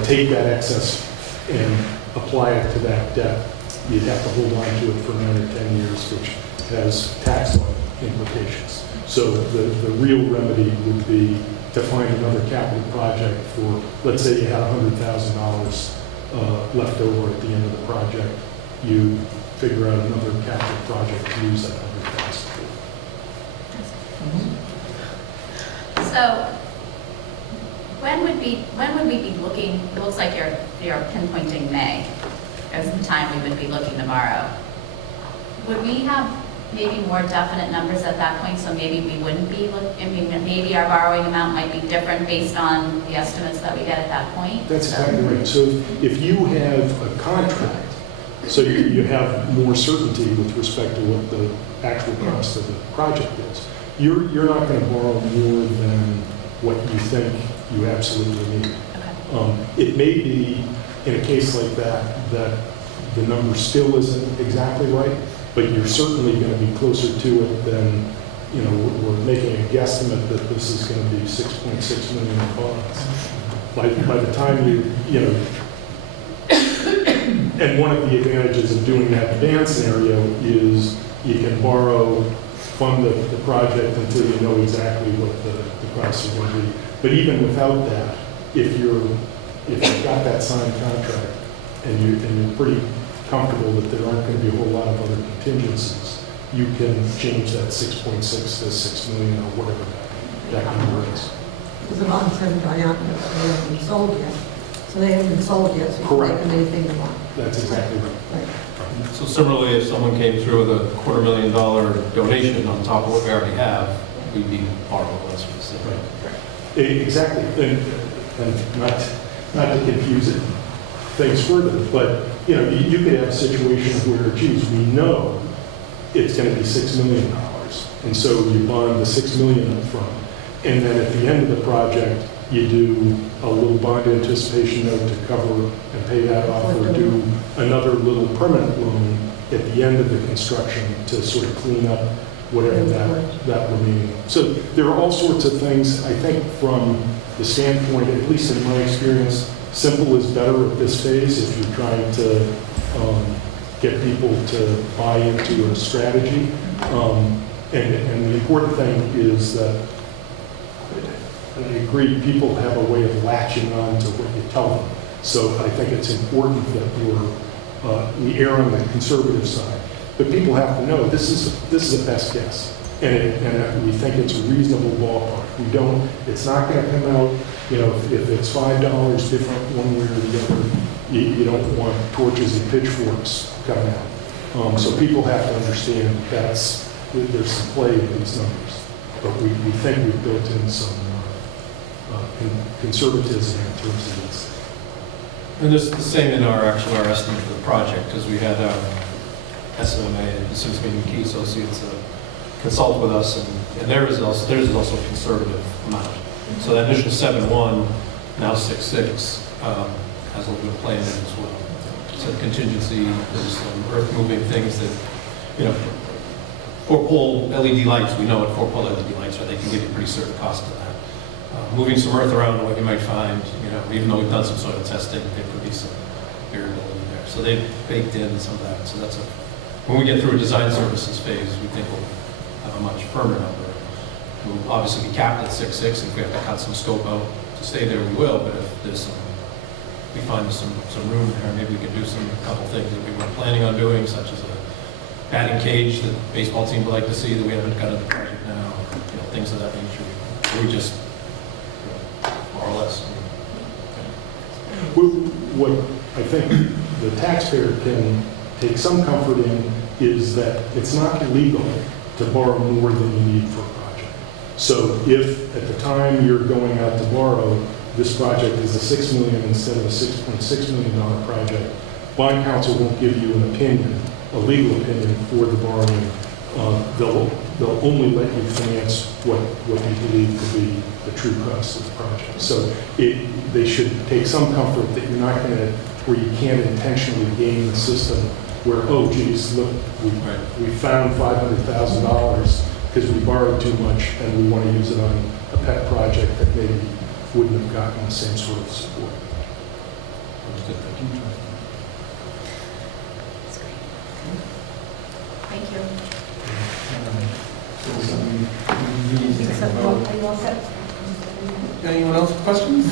take that excess and apply it to that debt. You'd have to hold on to it for 9 or 10 years, which has tax law implications. So the real remedy would be to find another capital project for, let's say you had $100,000 left over at the end of the project. You figure out another capital project to use that $100,000 for. So when would we be looking, it looks like you're pinpointing May as the time we would be looking to borrow. Would we have maybe more definite numbers at that point, so maybe we wouldn't be, I mean, maybe our borrowing amount might be different based on the estimates that we get at that point. That's exactly right. So if you have a contract, so you have more certainty with respect to what the actual cost of the project is, you're not going to borrow more than what you think you absolutely need. Okay. It may be, in a case like that, that the number still isn't exactly right, but you're certainly going to be closer to it than, you know, we're making a guesstimate that this is going to be 6.6 million in bonds. By the time you know, and one of the advantages of doing that advanced scenario is you can borrow, fund the project until you know exactly what the costs are going to be. But even without that, if you've got that signed contract and you're pretty comfortable that there aren't going to be a whole lot of other contingencies, you can change that 6.6 to 6 million or whatever that number is. Because the bonds haven't gone out yet, so they haven't been sold yet. So they haven't been sold yet, so you can make Correct. them anything you want. That's exactly right. Right. So similarly, if someone came through with a $250,000 donation on top of what we already have, we'd be borrowing less for the city. Exactly, and not to confuse it, things further, but you know, you could have a situation where, geez, we know it's going to be $6 million, and so you bond the $6 million up front, and then at the end of the project, you do a little bond anticipation note to cover and pay that off, or do another little permanent loan at the end of the construction to sort of clean up whatever that remaining. So there are all sorts of things, I think, from the standpoint, at least in my experience, simple is better at this phase if you're trying to get people to buy into a strategy. And the important thing is that, and I agree, people have a way of latching on to what you tell them. So I think it's important that we err on the conservative side. But people have to know this is a best guess, and we think it's a reasonable ballpark. We don't. It's not going to come out. You know, if it's $5 different one way or the other, you don't want torches and pitchforks coming out. So people have to understand there's some play in these numbers, but we think we've built in some conservatism in terms of this. And this is the same in our estimate for the project, because we had SMA, the Sims Key Associates, consult with us, and theirs is also a conservative amount. So that initial 7.1, now 6.6, has a little bit of play in it as well. So contingency, there's some earth-moving things that, you know, 4-pole LED lights, we know what 4-pole LED lights are, they can give you a pretty certain cost to that. Moving some earth around, what you might find, you know, even though we've done some soil testing, there could be some variability there. So they've baked in some of that. So that's when we get through a design services phase, we think we'll have a much firmer number. We'll obviously be capped at 6.6, and if we have to cut some scope out to stay there, we will, but if there's we find some room there, maybe we can do a couple things that we weren't planning on doing, such as a batting cage that the baseball team would like to see that we haven't got in the project now, you know, things of that nature. We just, more or less. What I think the taxpayer can take some comfort in is that it's not illegal to borrow more than you need for a project. So if at the time you're going out to borrow, this project is a $6 million instead of a $6.6 million project, bond counsel won't give you an opinion, a legal opinion for the borrowing. They'll only let you finance what you believe to be the true cost of the project. So they should take some comfort that you're not going to, where you can't intentionally game the system where, oh, geez, look, we found $500,000 because we borrowed too much and we want to use it on a pet project that maybe wouldn't have gotten the same sort of support. Thank you. Are you all set? Anyone else with questions?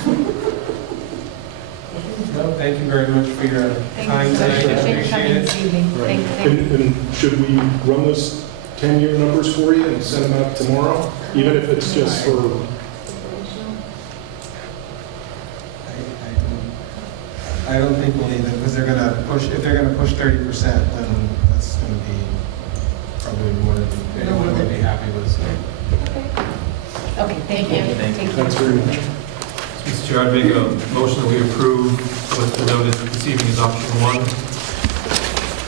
No, thank you very much for your time tonight. I appreciate it. Thank you. And should we run those 10-year numbers for you and send them out tomorrow, even if it's just for? I don't think we'll need them because they're going to push. If they're going to push 30%, then that's going to be probably more than anyone would be happy with, so. Okay, thank you. Thank you. Thanks very much. Mr. Chair, I'd make a motion that we approve what's been noted this evening as option one.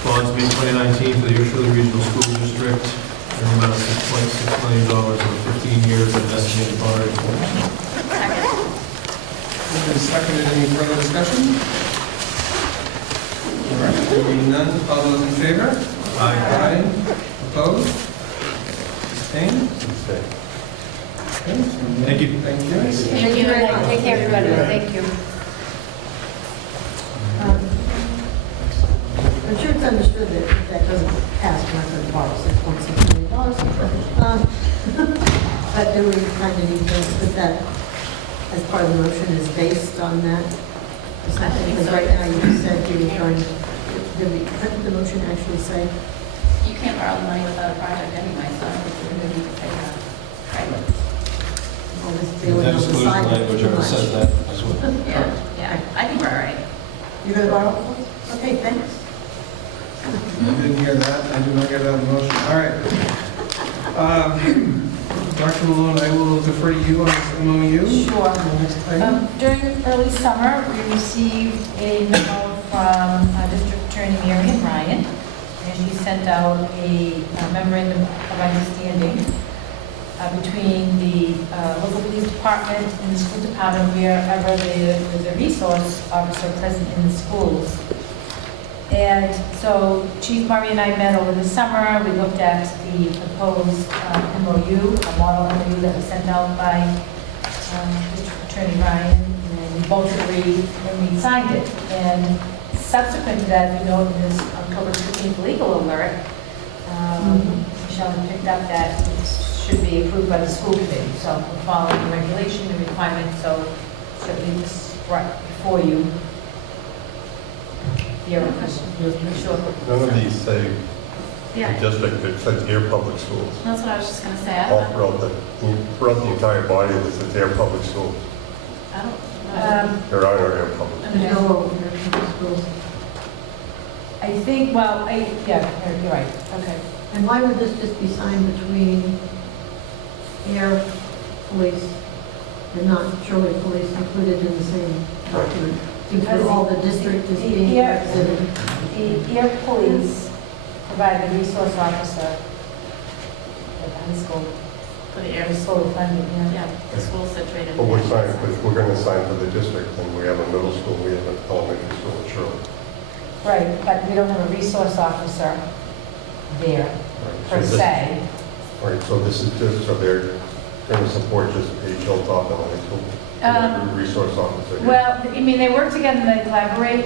Bonds May 2019 for the Shirley Regional School District in the amount of $6.6 million over 15 years at an estimated bond rate of 4%. Moved and seconded. Any further discussion? All right, there being none, all those in favor? Aye. Opposed? Abstained? Okay, so Thank you. Thank you. Thank you very much. Take care, everybody. Thank you. I'm sure it's understood that that doesn't pass, we're not going to borrow $6.6 million. But do we kind of need to put that as part of the motion is based on that? Or something? Because right now you just said you were going to, what did the motion actually say? You can't borrow the money without a project anyway, so I don't think we really need to say that. Right? All this dealing That on the excludes side is language too or much. says that as well. Yeah, I think we're all right. You're going to borrow? Okay, thanks. I didn't hear that. I did not hear that motion. All right. Dr. Malone, I will defer to you on this MOU. Sure. Next item. During early summer, we received a memo from District Attorney Marion Ryan, and she sent out a memorandum of understanding between the local police department and the school department wherever there is a resource officer present in the schools. And so Chief Murray and I met over the summer. We looked at the proposed MOU, a model MOU that was sent out by District Attorney Ryan, and we both agreed when we signed it. And subsequent to that, we know in this October 15th legal alert, Michelle had picked up that it should be approved by the school committee. So we're following the regulation, the requirements, so certainly this right before you. You have a question? Sure. None of these say Yeah, district, it says Air Public Schools. that's what I was just gonna say. All throughout the entire body, it says Air Public Schools. I don't. There are no Air Public. There's no American schools. I think, well, yeah, you're right, okay. And why would this just be signed between air police and not Shirley police included in the same document? Because all the district is being represented. The air police provide the resource officer at the high school. For the air It's school. fully funded, yeah. Yeah, the school's situated. But we're signing, we're going to sign for the district, and we have a middle school, we have an elementary school in Shirley. Right, but we don't have a resource officer there Right, per so this- se. Right, so this is just, so they're going to support just H. Hilltop Elementary School? Resource officer? here. Well, I mean, they work together and they collaborate.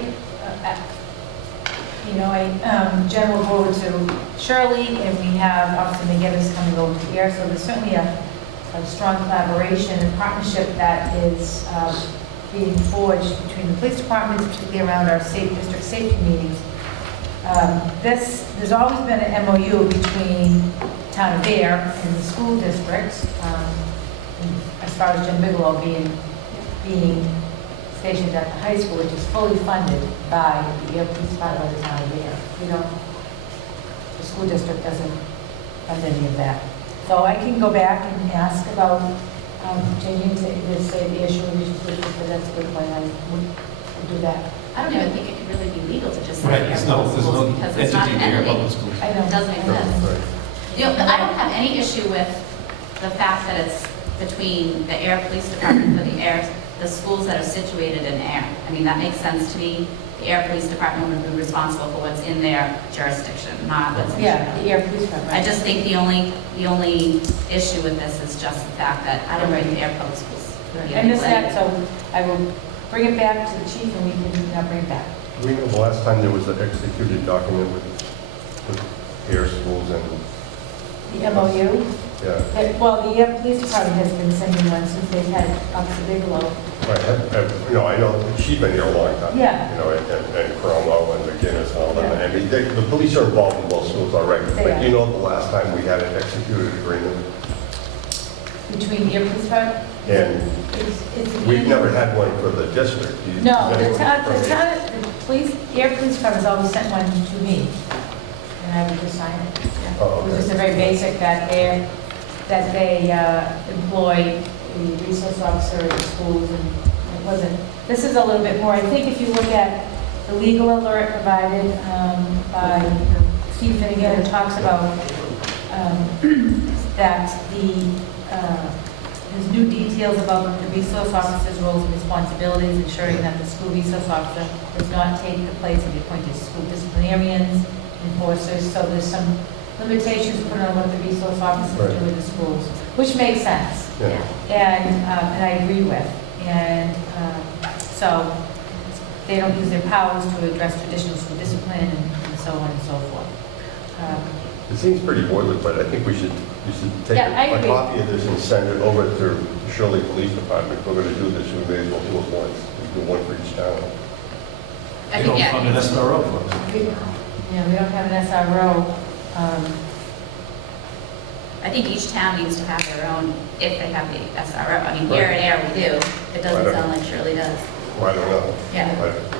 Jen will go over to Shirley, and we have Officer McGinnis coming over to here, so there's certainly a strong collaboration and partnership that is being forged between the police departments, particularly around our district safety meetings. There's always been an MOU between Town of Air and the school district, as far as Jim Bigelow being stationed at the high school, which is fully funded by the Air Police Department of the Town of Air. The school district doesn't fund any of that. So I can go back and ask about changing to say the issue of but that's a good point. I would do that. I don't even think it could really be legal to just say Right, air there's no public schools because it's not an entity in Air entity. Public Schools. I know. It doesn't exist. Right. I don't have any issue with the fact that it's between the air police department for the schools that are situated in air. I mean, that makes sense to me. The air police department would be responsible for what's in their jurisdiction, not what's in Yeah, Shirley. the Air Police Department. I just think the only issue with this is just the fact that I don't think the air public schools. would be I missed any that, so I will bring it back to the chief and we can bring it back. We know the last time there was an executed document with air schools and, The MOU? yeah. Well, the Air Police Department has been sending one since they've had Officer Bigelow. Right, I know, she's been here a long time. Yeah. And Cromwell and McGinnis and all them. Yeah. I mean, the police are involved in both schools already. They But are. you know the last time we had an executed agreement? Between the Air Police Department? And It's we've never had one for the district. No, the Anyone town, from the police, the Air Police Department has always sent one to me. and I would just sign it. Oh, It was okay. just a very basic that they employ the resource officer in the schools, and it wasn't, this is a little bit more, I think if you look at the legal alert provided by Steve Finnegan, it talks about that there's new details about the resource officer's roles and responsibilities, ensuring that the school resource officer does not take the place of the appointed school disciplinarians, enforcers, so there's some limitations put on what the resource officers Right. do in the schools, which makes sense, Yeah. and I agree with. And so they don't use their powers to address traditional school discipline and so on and so forth. It seems pretty boilerplate. I think we should take Yeah, I a agree. copy of this and send it over to Shirley Police Department. If we're going to do this, we may as well do it once. We do one for each town. I You think, don't yeah. fund an SRO for us. Yeah, we don't have an SRO. I think each town needs to have their own, if they have the SRO. I mean, here at Air we do. It doesn't sound like Shirley does. Well, I don't know. Yeah.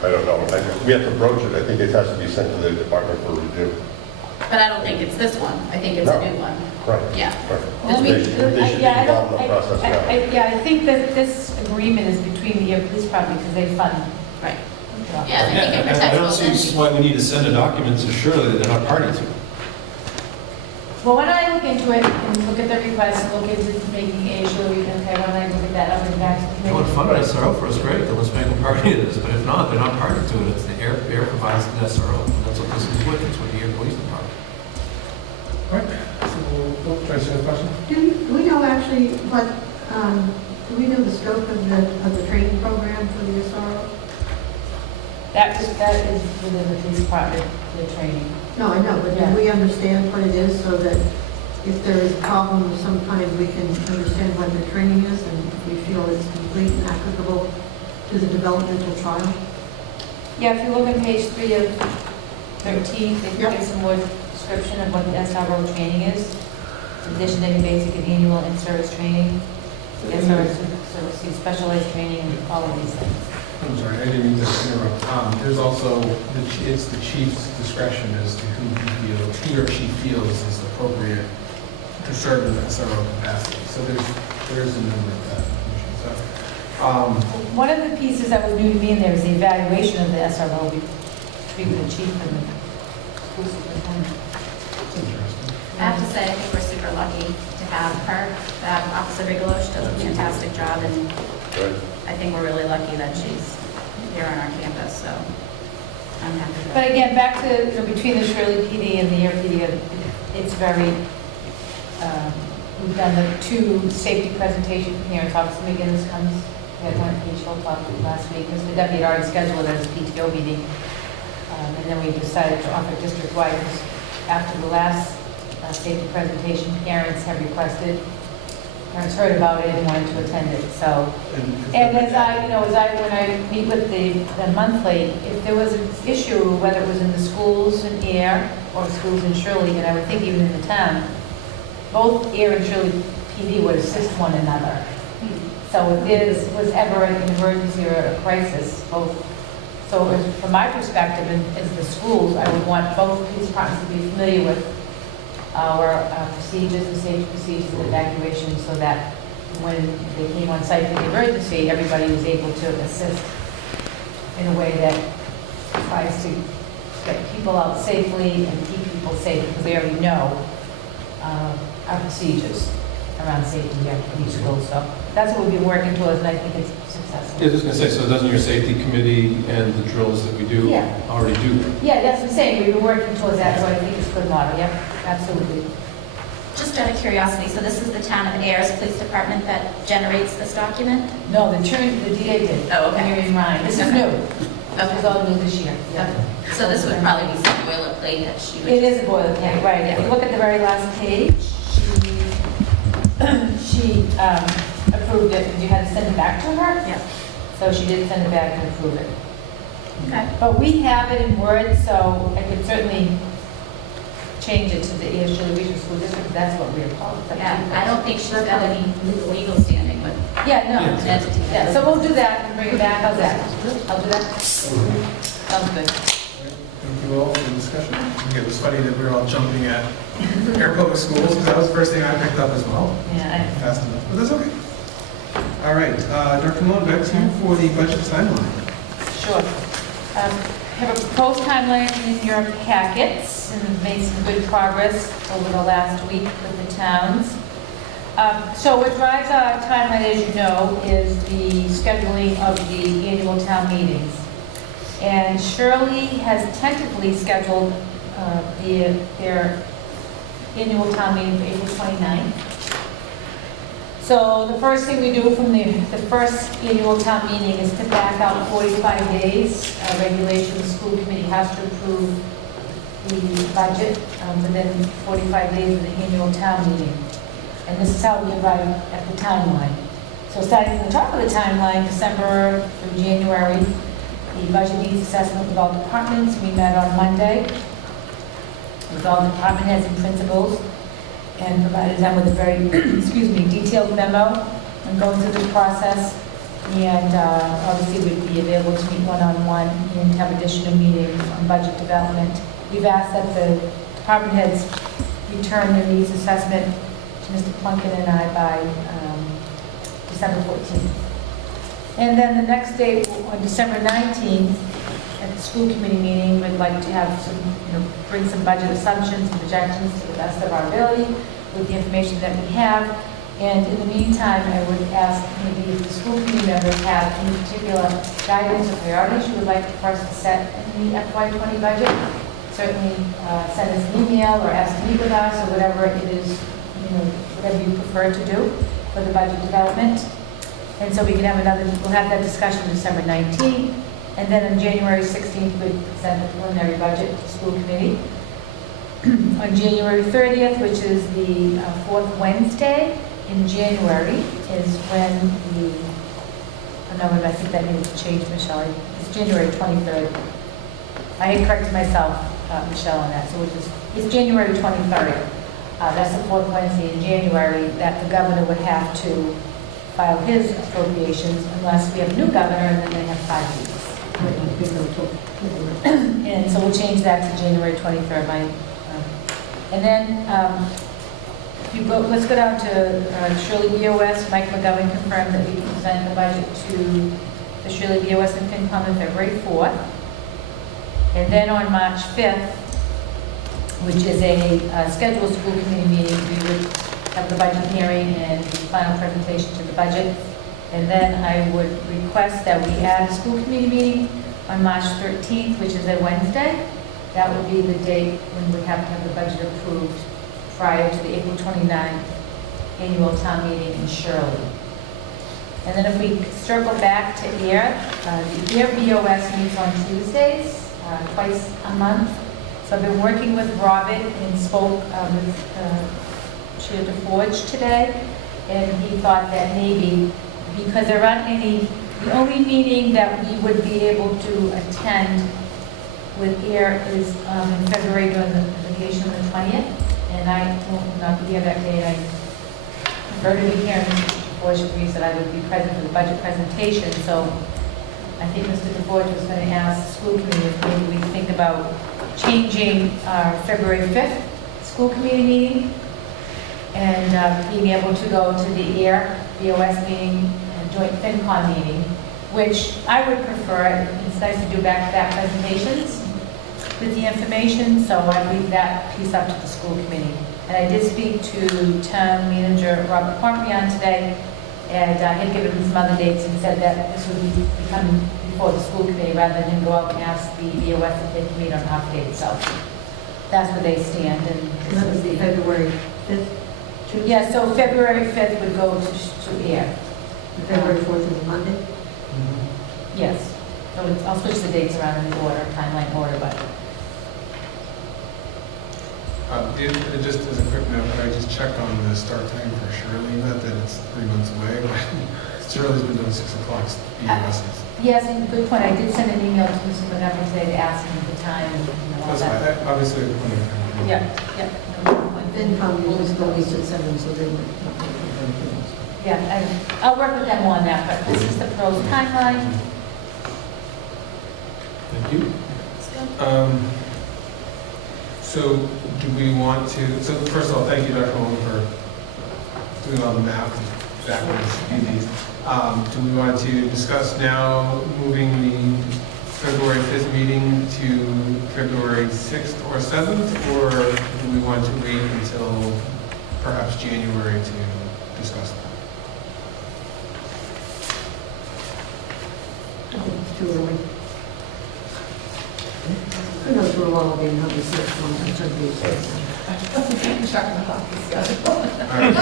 I don't know. We have to broach it. I think it has to be sent to the department for review. But I don't think it's this one. I think it's a new one. Right. Yeah. Right. Well, They should be yeah, I involved in don't, the process now. yeah, I think that this agreement is between the police department because they fund. Right. Yeah, I think it I protects don't both see why we need to send a document to Shirley that they're not party to. Well, when I look into it and look at the request and look into making a sure we can, okay, when I look at that, I'll bring back to the If they want to committee. fund an SRO for us, great, then let's make them party to this, but if not, they're not party to it. It's the air provides the SRO. That's what this is with, it's with the air police department. All right, so we'll try to answer the question. Do we know actually what, do we know the scope of the training program for the SRO? That is within the police department, the training. No, I know, but Yeah. do we understand what it is so that if there is a problem of some kind, we can understand what the training is and if we feel it's complete and applicable to the developmental trial? Yeah, if you look on page 3 of 13, they Yep. give some more description of what the SRO training is. In addition to any basic and annual in-service training, SRS receives specialized training and all of these things. I'm sorry, I didn't mean to interrupt. There's also, it's the chief's discretion as to who he or she feels is appropriate to serve in the SRO capacity. So there is a number of that information. So, One of the pieces that was new to me in there is the evaluation of the SRO between the chief and the school superintendent. it's interesting. I have to say, I think we're super lucky to have her. Officer Bigelow, she does a fantastic job, and Right. I think we're really lucky that she's here on our campus, so I'm happy with But that. again, back to, between the Shirley PD and the Air PD, it's very, we've done the 2 safety presentation parents. Officer McGinnis comes, we had one at Peach Hilltop last week, because the deputy had already scheduled it as a PTO meeting. And then we decided to offer district-wide, because after the last safety presentation, parents have requested, parents heard about it and wanted to attend it, so. And as I, when I meet with the monthly, if there was an issue, whether it was in the schools in Air or schools in Shirley, and I would think even in the town, both Air and Shirley PD would assist one another. So if there was ever an emergency or a crisis, both, so from my perspective, as the schools, I would want both police departments to be familiar with our procedures and safety procedures and evacuation, so that when they came on site for the emergency, everybody was able to assist in a way that tries to get people out safely and keep people safe, because they already know our procedures around safety here in each school. So that's what we've been working towards, and I think it's successful. Yeah, I was just going to say, so doesn't your safety committee and the drills that we do Yeah. already do that? Yeah, that's what I'm saying, we've been working towards that, so I think it's a good model, yep, absolutely. Just out of curiosity, so this is the town of Air's police department that generates this document? No, the DA did. Oh, okay. Mary Ryan, this is Okay. new. This is all new this year. Okay. So this would probably be some boilerplate that she would... It is a boilerplate, right. If you look at the very last page, she approved it, because you had to send it back to her. Yeah. So she did send it back and approve it. Okay. But we have it in Word, so I could certainly change it to the Shirley Regional School District, if that's what we're called. Yeah, I don't think she's got any legal standing with Yeah, no. an entity. Yeah, so we'll do that and bring it back. How's that? I'll do that. Sounds good. Thank you all for the discussion. I think it was funny that we were all jumping at Air Public Schools, because that was the first thing I picked up as well. Yeah, Fast enough, but that's okay. All right, Dr. Malone, back to you for the budget timeline. sure. Have a proposed timeline in your packets, and we've made some good progress over the last week with the towns. So what drives our timeline, as you know, is the scheduling of the annual town meetings. And Shirley has tentatively scheduled their annual town meeting for April 29th. So the first thing we do from the first annual town meeting is to back out 45 days. Regulation, the school committee has to approve the budget within 45 days of the annual town meeting. And this is how we arrive at the timeline. So starting from the top of the timeline, December through January, the budget needs assessment with all departments. We met on Monday with all department heads and principals and provided them with a very, detailed memo and going through this process. And obviously we'd be available to meet one-on-one and have additional meetings on budget development. We've asked that the department heads return their needs assessment to Mr. Plunkett and I by December 14th. And then the next day, on December 19th, at the school committee meeting, we'd like to have some, bring some budget assumptions and projections to the best of our ability with the information that we have. And in the meantime, I would ask maybe if the school committee members have any particular guidance or priorities you would like for us to set in the FY20 budget. Certainly send us an email or ask to meet with us or whatever it is, whatever you prefer to do for the budget development. And so we can have we'll have that discussion December 19th. And then on January 16th, we'd present the preliminary budget to the school committee. On January 30th, which is the fourth Wednesday in January, is when I think that needs to change, Michelle. It's January 23rd. I had corrected myself, Michelle, on that. So it's January 23rd. That's the fourth Wednesday in January that the governor would have to file his appropriations unless we have a new governor and then they have 5 weeks. And so we'll change that to January 23rd. And then let's go down to Shirley BOS. Mike McGovern confirmed that we can present the budget to the Shirley BOS and FinCom on February 4th. And then on March 5th, which is a scheduled school committee meeting, we would have the budget hearing and the final presentation to the budget. And then I would request that we add a school committee meeting on March 13th, which is a Wednesday. That would be the date when we have to have the budget approved prior to the April 29th annual town meeting in Shirley. And then if we circle back to AIR, the AIR BOS meets on Tuesdays, twice a month. So I've been working with Robert and spoke with Chair DeForge today, and he thought that maybe, because there aren't any, the only meeting that we would be able to attend with AIR is in February during the vacation on the 20th, and I will not be here that day. I prefer to be here, and Mr. DeForge agrees that I would be present for the budget presentation, so I think Mr. DeForge was going to ask the school committee if maybe we think about changing our February 5th school committee meeting and being able to go to the AIR BOS meeting and joint FinCon meeting, which I would prefer. It's nice to do back-to-back presentations with the information, so I leave that piece up to the school committee. And I did speak to town manager Robert Pompion today, and I had given him some other dates and said that this would be coming before the school committee rather than him go out and ask the BOS if they can meet on half dates. So that's where they stand. And that was the February 5th? Tuesday? Yeah, so February 5th would go to AIR. February 4th is a Monday? Yes. So I'll switch the dates around in the order, timeline order, but. Just as a quick note, could I just check on the start time for Shirley? Not that it's 3 months away, but Shirley's been doing 6 o'clock BOSs. Yes, and good point. I did send an email to Mr. McGovern today to ask him the time and all That's that. fine. Obviously, it's plenty of time. Yeah. FinCom usually goes at 7, so they would. Yeah, and I'll work with them on that, but this is the pros timeline. Thank you. So do we want to, so first of all, thank you, Dr. Mullen, for doing all the math backwards in these. Do we want to discuss now moving the February 5th meeting to February 6th or 7th? Or do we want to wait until perhaps January to discuss that? It's too early. Who knows where we'll all be in the search one, that should be. Check the hockey schedule. All right.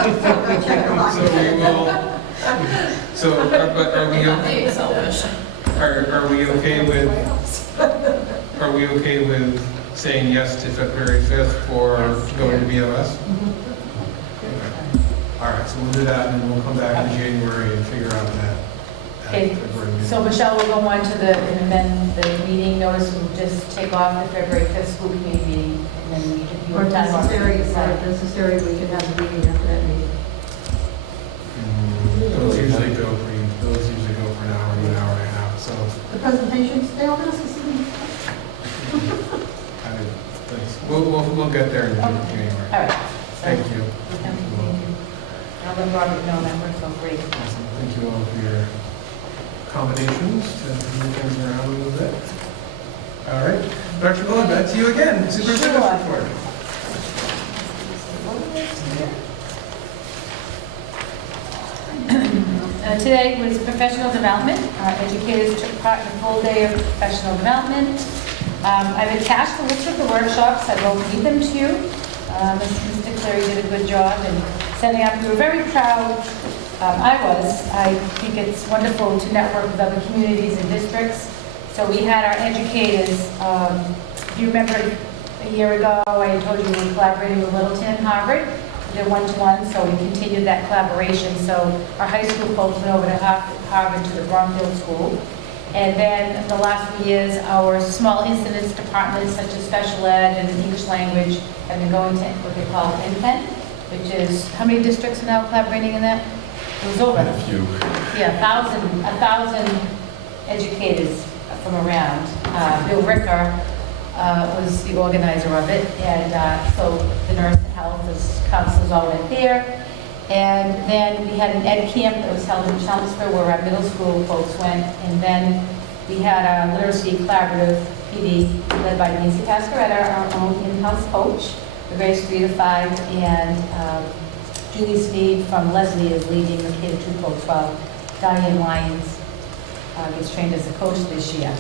So we will, but are we, Being selfish. are we okay with, are we okay with saying yes to February 5th for going to BOS? Okay. All right, so we'll do that, and then we'll come back in January and figure out that. Okay, February meeting. so Michelle will go on to and amend the meeting notice, and just take off the February 5th school committee meeting, and then we can. Or necessary, we could have a meeting after that meeting. Those usually go for an hour to an hour and a half, so. The presentations, they all necessary. Thanks. We'll get there in January. All right. Thank you. Thank you. I'll let Robert know that we're so great. Awesome. Thank you all for your accommodations to move things around a little bit. All right. Dr. Bullock, back to you again. Superintendent's Sure. report. Today was professional development. Our educators took part in a full day of professional development. I've attached the list of the workshops. I will read them to you. Mr. Clary did a good job in setting up. We were very proud. I think it's wonderful to network with other communities and districts. So we had our educators, if you remember a year ago, I told you we were collaborating with Littleton and Harvard. We did one-to-one, so we continued that collaboration. So our high school folks went over to Harvard to the Bromfield School. And then the last few years, our small incidents departments such as special ed and English language have been going to what they call NPEN, which is, how many districts are now collaborating in that? It was over. A few. Yeah, 1,000 educators from around. Bill Ricker was the organizer of it, and so the nurse and health, the counselors all went there. And then we had an ed camp that was held in Chelmsford where our middle school folks went. And then we had our literacy collaborative PD led by Nancy Pascaretta, our own in-house coach, for grades 3 to 5. And Julie Sneed from Leslie is leading the K-2 folks while Diane Lyons gets trained as a coach this year.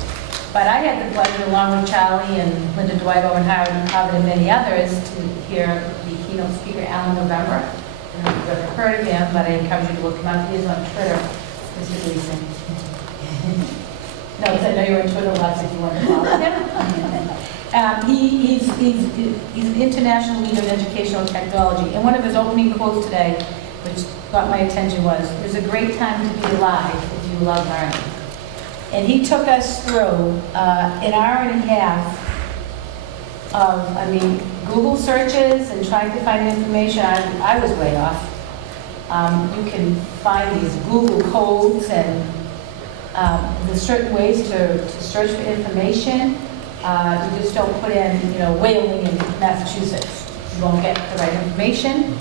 But I had the pleasure, along with Charlie and Linda Dwight and Harvard and many others, to hear the keynote speaker, Alan November. I don't know if you've ever heard of him, but I encourage you to look him up. He is on Twitter, Mr. Gleason. No, because I know you're on Twitter lots if you want to follow him. He's an international leader in educational technology. And one of his opening quotes today, which got my attention, was, "There's a great time to be alive if you love learning." And he took us through an hour and a half of, Google searches and trying to find information. I was way off. You can find these Google codes and there's certain ways to search for information. You just don't put in, Whaling in Massachusetts. You won't get the right information.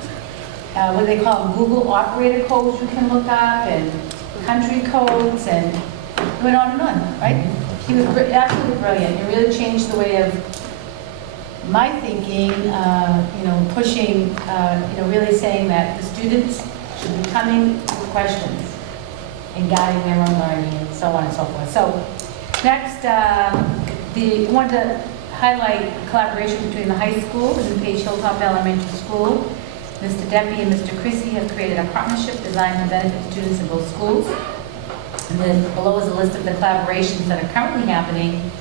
What they call them, Google operator codes you can look up, and country codes, and it went on and on, right? He was absolutely brilliant. It really changed the way of my thinking, pushing, really saying that the students should be coming with questions and guiding their own learning and so on and so forth. So next, I wanted to highlight collaboration between the high school and the Page Hilltop Elementary School. Mr. Deppie and Mr. Chrissy have created a partnership designed to benefit students in both schools. And then below is a list of the collaborations that are currently happening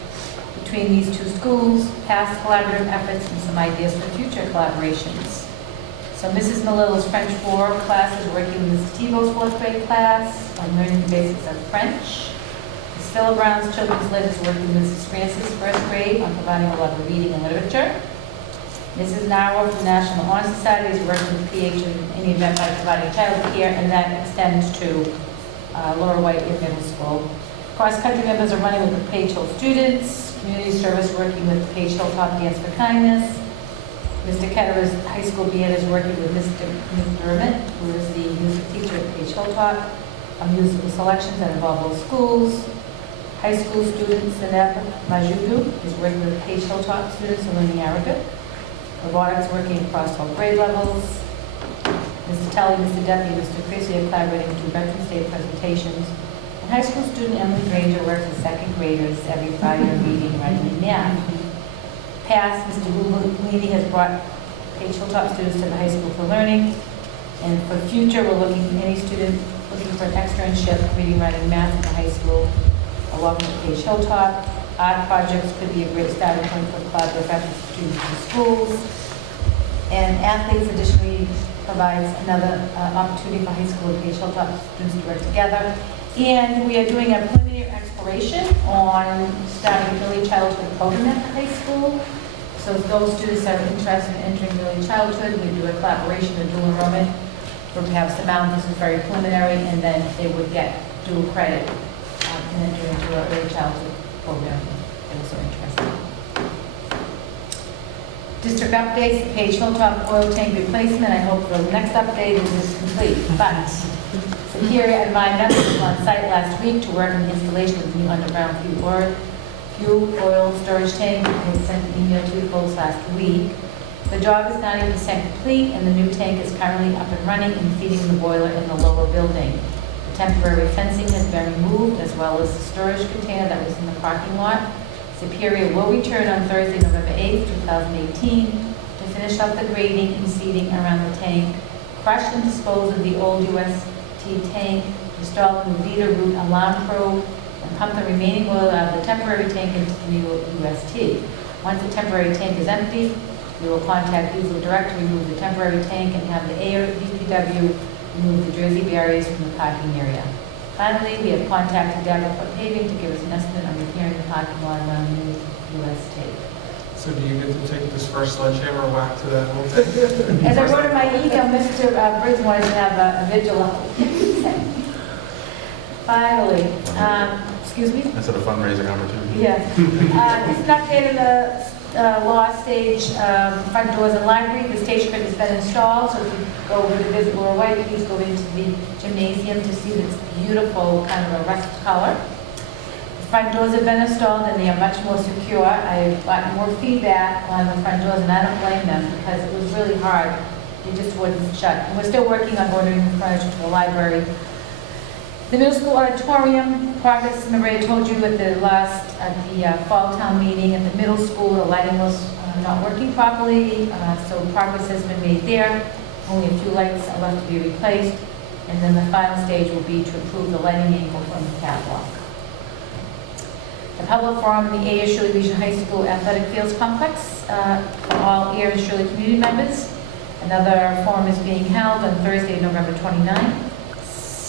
between these two schools, past collaborative efforts, and some ideas for future collaborations. So Mrs. Malillo's French 4 class is working with Mrs. Tebow's 4th grade class on learning the basics of French. Ms. Phil Brown's Children's Lit is working with Mrs. Francis' 1st grade on providing a love of reading and literature. Mrs. Narrow from the National Honor Society is working with PH in any event by providing child care, and that extends to Laura White in middle school. Cross-country members are running with the Page Hill students. Community service working with the Page Hilltop Dance for Kindness. Mr. Ketterer's high school band is working with Mr. McDermott, who is the music teacher at Page Hilltop, on musical selections that involve both schools. High school student Seneb Majudu is working with Page Hilltop students in learning Arabic. Robotics working across all grade levels. Mr. Telly, Mr. Duffy, and Mr. Chrissy are collaborating to do Veterans Day presentations. And high school student Emily Granger works with second graders every Friday reading, writing, and math. Past, Mr. Levy has brought Page Hilltop students to the high school for learning. And for future, we're looking at any student looking for an externship, reading, writing, math in the high school, along with Page Hilltop. Art projects could be a great starting point for collaborative efforts between the schools. And athletes additionally provides another opportunity for high school and Page Hilltop students to work together. And we are doing a preliminary exploration on starting an early childhood program at the high school. So if those students are interested in entering early childhood, we do a collaboration, a dual enrollment, where perhaps the amount, this is very preliminary, and then they would get dual credit and enter into our early childhood program. They were so interested. District updates, the Page Hilltop oil tank replacement. I hope the next update is complete. But Superior and my members was on site last week to work on the installation of the new underground fuel oil storage tank. I had sent an email to you folks last week. The job is 90% complete, and the new tank is currently up and running and feeding the boiler in the lower building. The temporary fencing has been removed, as well as the storage container that was in the parking lot. Superior will return on Thursday, November 8th, 2018, to finish up the grading and seeding around the tank, crush and dispose of the old UST tank, install a new Vita root alarm probe, and pump the remaining oil out of the temporary tank into the new UST. Once the temporary tank is empty, we will contact Diesel Direct to remove the temporary tank and have the DPW remove the Jersey barriers from the parking area. Finally, we have contacted Davenport Paving to give us an estimate on repairing the parking lot around the new UST. So do you get to take this first sledgehammer whack to that whole thing? As I wrote in my email, Mr. Briggs wanted to have a vigil. Finally, excuse me? That's a fundraising opportunity. Yeah. Just an update on the law stage, front doors and library. The stage curtain has been installed, so if you go over to visit Laura White, please go into the gymnasium to see this beautiful kind of a rust color. The front doors have been installed and they are much more secure. I've gotten more feedback on the front doors, and I don't blame them because it was really hard. They just wouldn't shut. And we're still working on ordering the furniture for the library. The middle school auditorium, progress, remember I told you at the last, fall town meeting at the middle school, the lighting was not working properly, so progress has been made there. Only a few lights are left to be replaced. And then the final stage will be to improve the lighting angle from the catwalk. The public forum in the A.S. Shirley Region High School Athletic Fields Complex for all A.S. Shirley community members. Another forum is being held on Thursday, November 29th.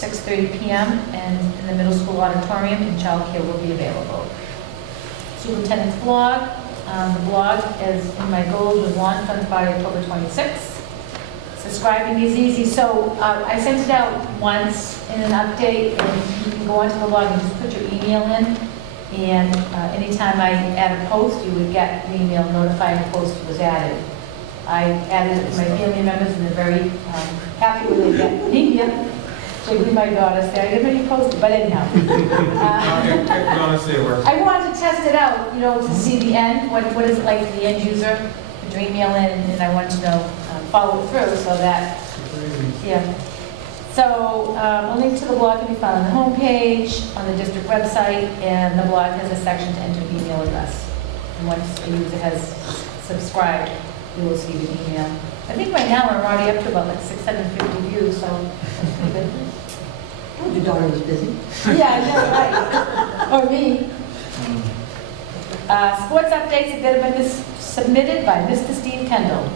6:30 p.m. and in the middle school auditorium, and childcare will be available. Superintendent's blog. The blog is in my goals was launched on Friday, October 26th. Subscribing is easy. So I sent it out once in an update, and you can go onto the blog and just put your email in. And anytime I add a post, you would get the email notifying a post was added. I added it to my family members, and they're very happy when they get an email. Jiggly, my daughter, say, I didn't really post it, but anyhow. Honestly, it works. I wanted to test it out, to see the end, what is it like for the end user, to email in, and I wanted to follow it through so that, yeah. So a link to the blog can be found on the homepage, on the district website, and the blog has a section to enter an email address. And once a user has subscribed, you will receive an email. I think right now we're already up to about like 650 views, so that's pretty good. Oh, your daughter was busy. Yeah, I know, right. Or me. Sports updates have been submitted by Mr. Steve Kendall.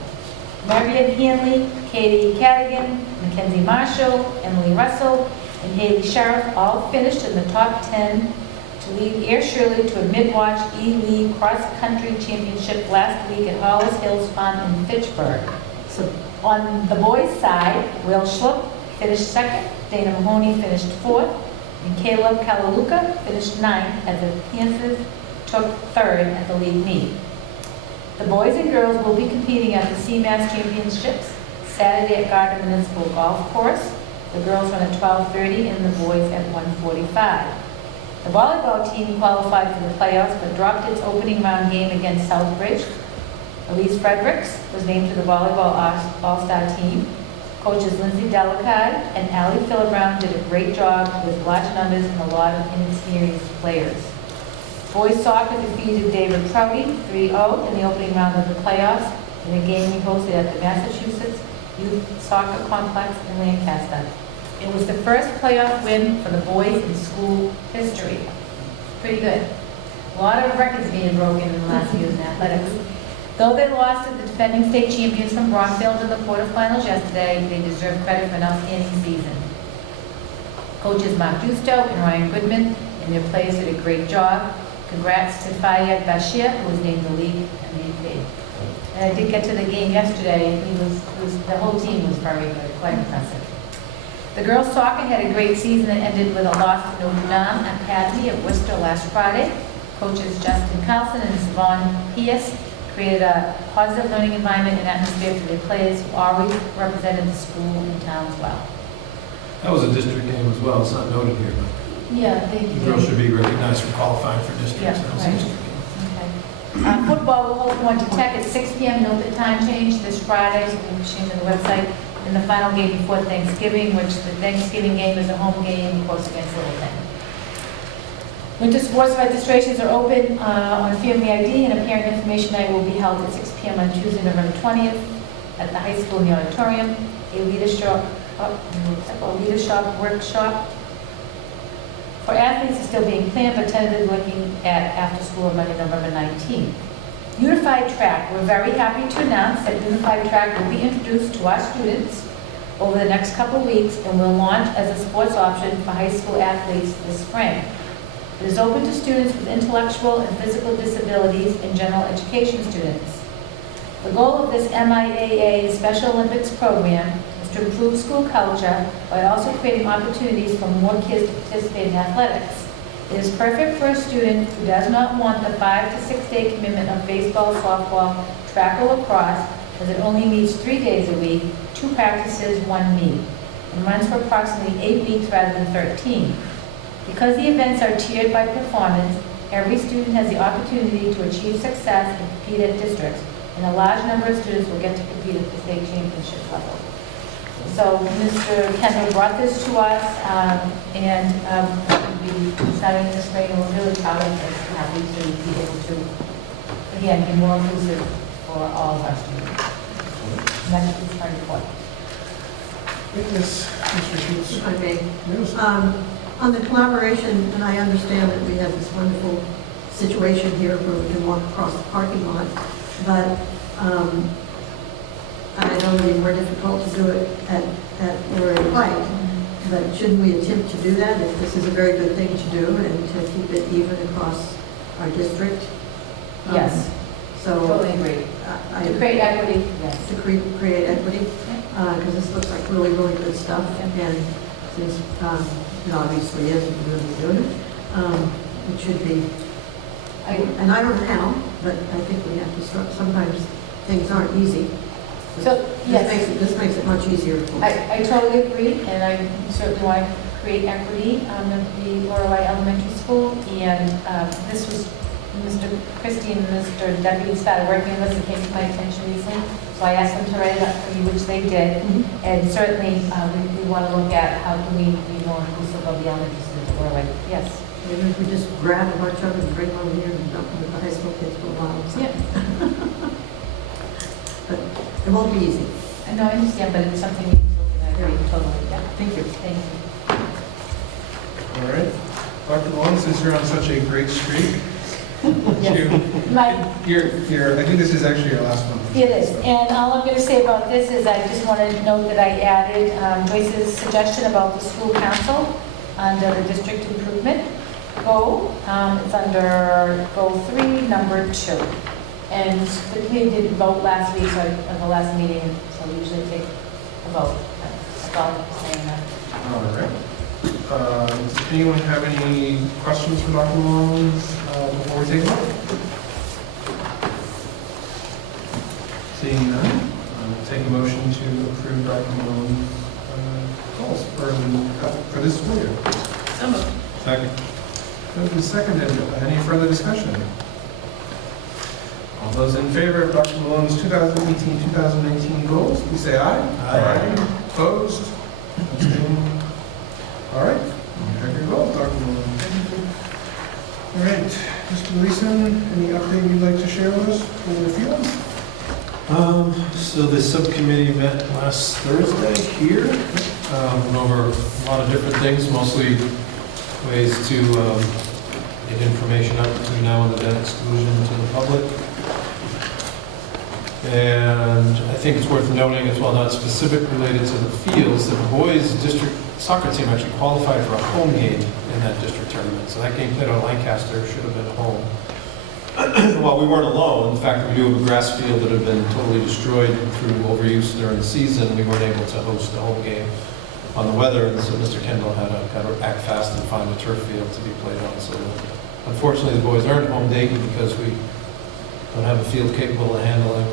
Mariette Hanley, Katie Cadigan, Mackenzie Marshall, Emily Russell, and Haley Sheriff all finished in the top 10 to lead Air Shirley to a mid-watch E-League cross-country championship last week at Hollis Hills Farm in Fitchburg. So on the boys' side, Will Schlupp finished second, Dana Mahoney finished fourth, and Caleb Kalaluka finished ninth as the Panthers took third at the league meet. The boys and girls will be competing at the CMAS Championships Saturday at Gardner Municipal Golf Course. The girls run at 12:30 and the boys at 1:45. The volleyball team qualified for the playoffs but dropped its opening round game against Southbridge. Elise Fredericks was named to the volleyball all-star team. Coaches Lindsay Delicard and Allie Philibrown did a great job with large numbers and a lot of inexperienced players. Boys soccer defeated David Prouty 3-0 in the opening round of the playoffs in a game we hosted at the Massachusetts Youth Soccer Complex in Lancaster. It was the first playoff win for the boys in school history. Pretty good. A lot of records being broken in the last years in athletics. Though they lost to the defending state champions from Brockfield in the quarterfinals yesterday, they deserve credit for an outstanding season. Coaches Mark Justo and Ryan Goodman and their players did a great job. Congrats to Fayed Bashir, who was named the league MVP. And I did get to the game yesterday, and the whole team was very good, quite impressive. The girls' soccer had a great season that ended with a loss to Notre Dame Academy of Worcester last Friday. Coaches Justin Carlson and Savon Pierce created a positive learning environment and atmosphere for their players who always represented the school and town as well. That was a district game as well, it's not noted here, but Yeah, they the girls should be recognized for qualifying for districts. Yeah, That was a right. district game. Okay. Football will hold Warrenton Tech at 6 p.m. Note the time change this Friday, so we'll change on the website. And the final game before Thanksgiving, which the Thanksgiving game is a home game, of course, against Littleton. Winter sports registrations are open on Family ID, and a parent information night will be held at 6 p.m. on Tuesday, November 20th at the high school in the auditorium. A leadership workshop for athletes is still being planned, but tentatively looking at after school on Monday, November 19th. Unified Track, we're very happy to announce that Unified Track will be introduced to our students over the next couple of weeks and will launch as a sports option for high school athletes this spring. It is open to students with intellectual and physical disabilities and general education students. The goal of this MIAA Special Olympics program is to improve school culture by also creating opportunities for more kids to participate in athletics. It is perfect for a student who does not want the 5 to 6 day commitment of baseball, softball, track, or lacrosse, as it only meets 3 days a week, 2 practices, 1 meet, and runs for approximately 8 weeks rather than 13. Because the events are tiered by performance, every student has the opportunity to achieve success and compete at districts, and a large number of students will get to compete at the state championship level. So Mr. Kendall brought this to us, and we'll be starting this spring, and we're really proud of this, happy to be able to, again, be more inclusive for all of our students. And that's my report. Yes, Mr. Schultz. If I may. Yes. On the collaboration, and I understand that we have this wonderful situation here where we can walk across the parking lot, but I know it would be more difficult to do it at Lorraine Pike, but shouldn't we attempt to do that if this is a very good thing to do and to keep it even across our district? Yes, So. totally agree. To create equity, yes. To create equity, because this looks like really, really good stuff, and since it obviously is, we're really doing it, it should be, and I don't know how, but I think we have to start, sometimes things aren't easy. So, yes. This makes it much easier for us. I totally agree, and I certainly want to create equity at the Lorelei Elementary School, and this was Mr. Christie and Mr. Deputy started working on this, it came to my attention recently, so I asked them to write it up for me, which they did, and certainly we want to look at how can we be more inclusive of the elementary students at Lorelei. Yes. Maybe if we just grab a bunch of them and bring them over here and dump them with the high school kids for a while. So. Yeah. But it won't be easy. No, I understand, but it's something we need to look at. I agree totally. Yeah. Thank you. Thank you. All right. Dr. Long, since you're on such a great streak, I think this is actually your last one. It is, and all I'm going to say about this is I just want to note that I added Joyce's suggestion about the school council under the district improvement goal. It's under goal 3, number 2. And the committee did vote last week, so at the last meeting, so we usually take a vote. That's all I'm saying that. All right. Does anyone have any questions for Dr. Long before we take a vote? approve Dr. Malone's calls for this school year. So moved. Second. Moved and seconded. Any further discussion? All those in favor of Dr. Malone's 2018-2019 goals, please say aye. Aye. Opposed? Abstaining? All right. You have your goals, Dr. Malone. All right. Mr. Leeson, any update you'd like to share with us for the fields? So the subcommittee met last Thursday here, went over a lot of different things, mostly ways to get information out between now and the debt exclusion to the public. And I think it's worth noting as well, not specific related to the fields, that the boys district soccer team actually qualified for a home game in that district tournament. So that game played on Lancaster, should have been home. While we weren't alone, the fact that we do have a grass field that had been totally destroyed through overuse during the season, we weren't able to host the home game on the weather, and so Mr. Kendall had to kind of act fast and find a turf field to be played on. So unfortunately, the boys aren't home date because we don't have a field capable of handling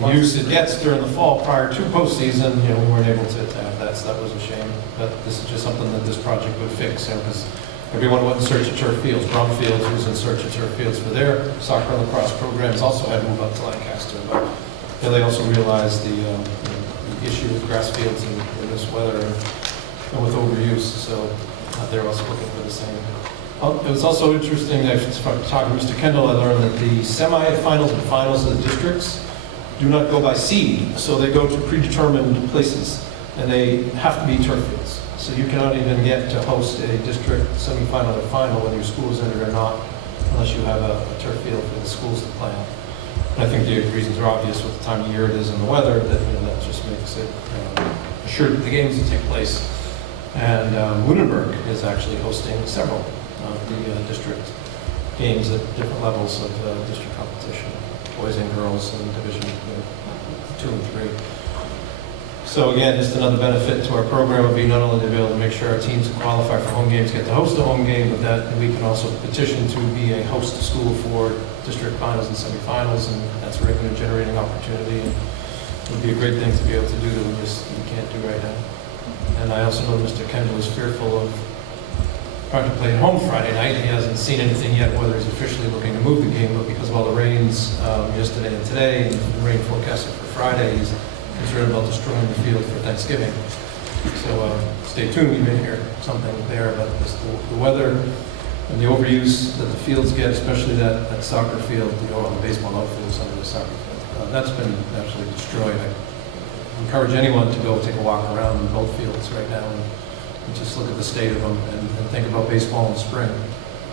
the use it gets during the fall prior to postseason. You know, we weren't able to have that, so that was a shame. But this is just something that this project would fix, because everyone went in search of turf fields. Bromfield, who's in search of turf fields for their soccer and lacrosse programs, also had to move up to Lancaster. But you know, they also realized the issue with grass fields in this weather and with overuse. So they're also looking for the same. It was also interesting that talking to Mr. Kendall, I learned that the semi-finals and finals of the districts do not go by seed, so they go to predetermined places, and they have to be turf fields. So you cannot even get to host a district semi-final or final, whether your school is in it or not, unless you have a turf field for the schools to play on. And I think the reasons are obvious with the time of year it is and the weather, that that just makes it assured that the games will take place. And Lunenburg is actually hosting several of the district games at different levels of district competition, boys and girls in Division 2 and 3. So again, just another benefit to our program would be not only to be able to make sure our teams who qualify for home games get to host a home game, but that we can also petition to be a host school for district finals and semifinals, and that's a revenue generating opportunity. And it would be a great thing to be able to do that we can't do right now. And I also know Mr. Kendall is fearful of trying to play at home Friday night. He hasn't seen anything yet whether he's officially looking to move the game, but because of all the rains yesterday and today, and the rain forecasted for Friday, he's concerned about destroying the field for Thanksgiving. So stay tuned, you may hear something there, but just the weather and the overuse that the fields get, especially that soccer field, the baseball outfield, some of the soccer field, that's been absolutely destroyed. I encourage anyone to go take a walk around in both fields right now and just look at the state of them and think about baseball in the spring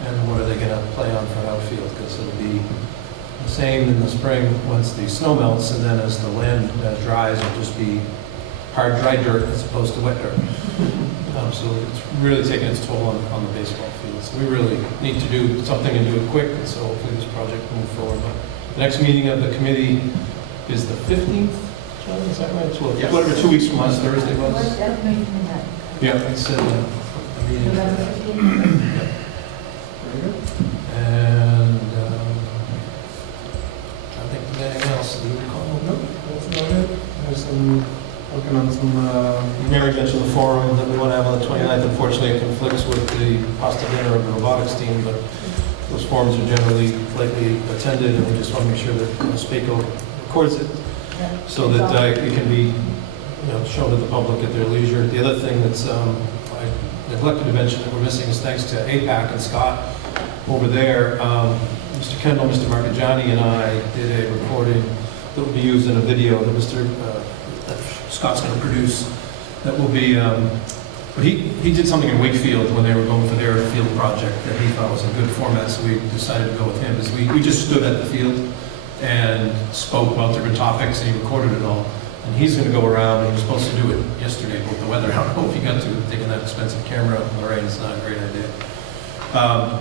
and what are they going to play on for an outfield, because it'll be the same in the spring once the snow melts, and then as the land dries, it'll just be hard, dry dirt as opposed to wet dirt. So it's really taking its toll on the baseball fields. We really need to do something and do it quick, and so hopefully this project will move forward. But the next meeting of the committee is the 15th, John, is that right? Well, Yes. Whatever 2 weeks from last Thursday was. Yeah, it's a meeting. November 15th. Very good. And I think there's anything else that you would call? Nope, that's about it. There's some, working on some, Mary mentioned the forum that we want to have on the 29th. Unfortunately, it conflicts with the pasta dinner of the robotics team, but those forums are generally lightly attended, and we just want to make sure that SPACO records it so that it can be shown to the public at their leisure. The other thing that's I neglected to mention that we're missing is thanks to APAC and Scott over there. Mr. Kendall, Mr. Marcagiani, and I did a recording that will be used in a video that Scott's going to produce. That will be, but he did something in Wakefield when they were going for their field project that he thought was a good format, so we decided to go with him. We just stood at the field and spoke about different topics, and he recorded it all. And he's going to go around, and he was supposed to do it yesterday with the weather. I don't know if he got to taking that expensive camera out in the rain. It's not a great idea.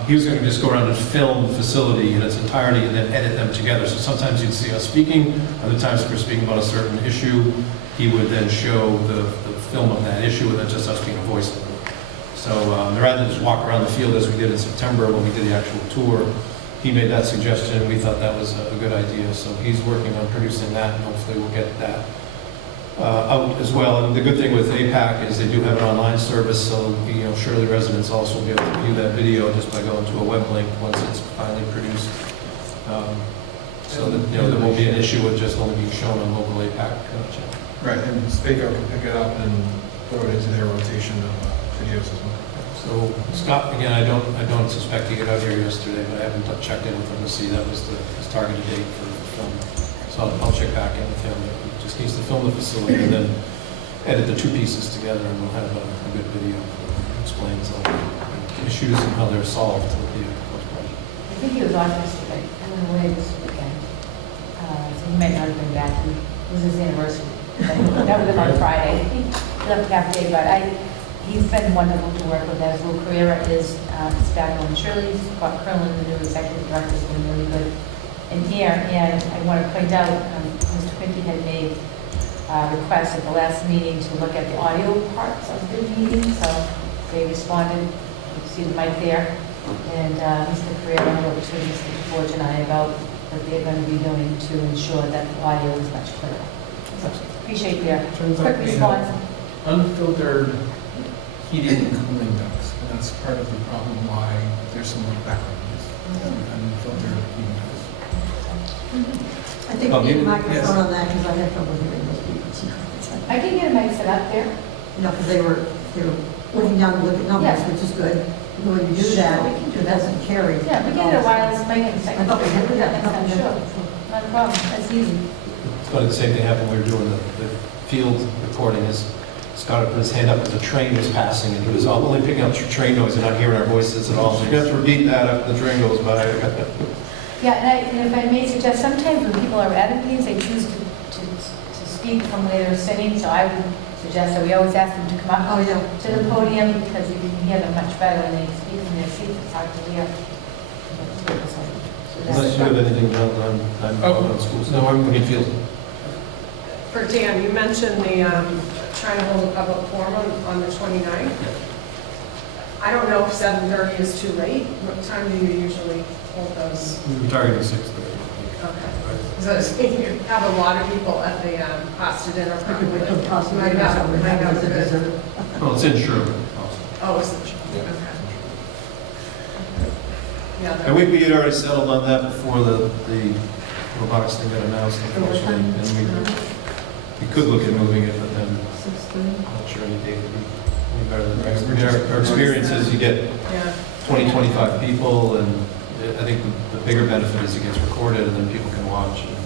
He was going to just go around and film the facility in its entirety and then edit them together. So sometimes you'd see us speaking, other times if we're speaking about a certain issue, he would then show the film of that issue and then just us being a voice of it. So rather than just walk around the field as we did in September when we did the actual tour, he made that suggestion and we thought that was a good idea. So he's working on producing that, and hopefully we'll get that out as well. And the good thing with APAC is they do have an online service, so Shirley residents also will be able to view that video just by going to a web link once it's finally produced. So that there won't be an issue with just only being shown on local APAC channel. Right, and Spaco can pick it up and throw it into their rotation of videos as well. So Scott, again, I don't suspect he got out here yesterday, but I haven't checked in with him to see that was his targeted date for film. So I'll check back in with him. He just needs to film the facility and then edit the two pieces together, and we'll have a good video that explains all the issues and how they're solved with the proposed project. I think he was on yesterday, I went away this weekend. So he might not have been back, it was his anniversary. That would have been on Friday. He left half day, but he's been wonderful to work with. As Lou Carrera is back on Shirley, Scott Curlin, the new executive director, has been really good in here. And I want to point out, Mr. Quinty had made a request at the last meeting to look at the audio parts of the meeting, so they responded. You can see the mic there. And Mr. Carrera wrote to Mr. George and I about what they're going to be doing to ensure that the audio is much clearer. So appreciate their Turns out quick we have response. unfiltered heating and cooling ducts, and that's part of the problem why there's some background noise. Unfiltered heating ducts. I think we need a microphone on that because I had trouble hearing those people. I can get a mic set up there. No, because they were looking down to look at numbers, Yeah. which is good. And when you do that, Sure, we can do it doesn't carry. Yeah, we can get a wireless mic in a second. I thought we had to do that. Next time, sure. Not a problem, that's easy. It's funny, the same thing happened when we were doing the field recording. Is Scott had put his hand up as a train was passing, and he was only picking up train noise and not hearing our voices at all. So you have to repeat that after the train goes by. Yeah, and if I may suggest, sometimes when people are at meetings, they choose to speak from where they're sitting, so I would suggest that we always ask them to come up Oh, yeah. to the podium, because you can hear them much better when they speak from their seats. It's hard to hear. Unless you have anything on schools. No, I'm What do you feel? For Dan, you mentioned the, trying to hold a public forum on the 29th. I don't know if 7:30 is too late. What time do you usually hold those? We're targeting 6:30. Okay. So you have a lot of people at the pasta dinner I could probably. put possibly Might not- something might not as a be good. dessert. Well, it's in Sherman also. Oh, is it? Yeah. Okay. Yeah. And we had already settled on that before the robotics thing got announced, unfortunately. And we could look at moving it, but then 6:30. I'm not sure any date would be any better than our experience is you get Yeah. 20, 25 people, and I think the bigger benefit is it gets recorded, and then people can watch and